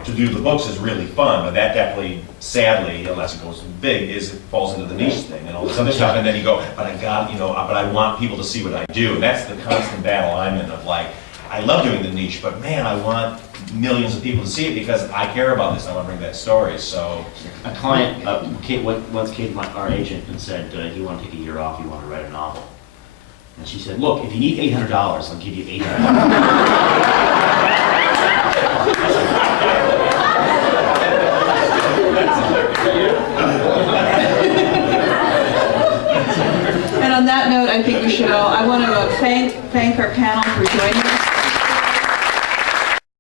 to do the books is really fun, but that definitely, sadly, unless it goes big, it falls into the niche thing and all this other stuff, and then you go, but I want people to see what I do, and that's the constant battle I'm in of like, I love doing the niche, but man, I want millions of people to see it because I care about this, I want to bring that story, so. A client once came to our agent and said he wanted to take a year off, he wanted to write a novel. And she said, look, if you need $800, I'll give you $800. And on that note, I think we should all, I want to thank our panel for joining us.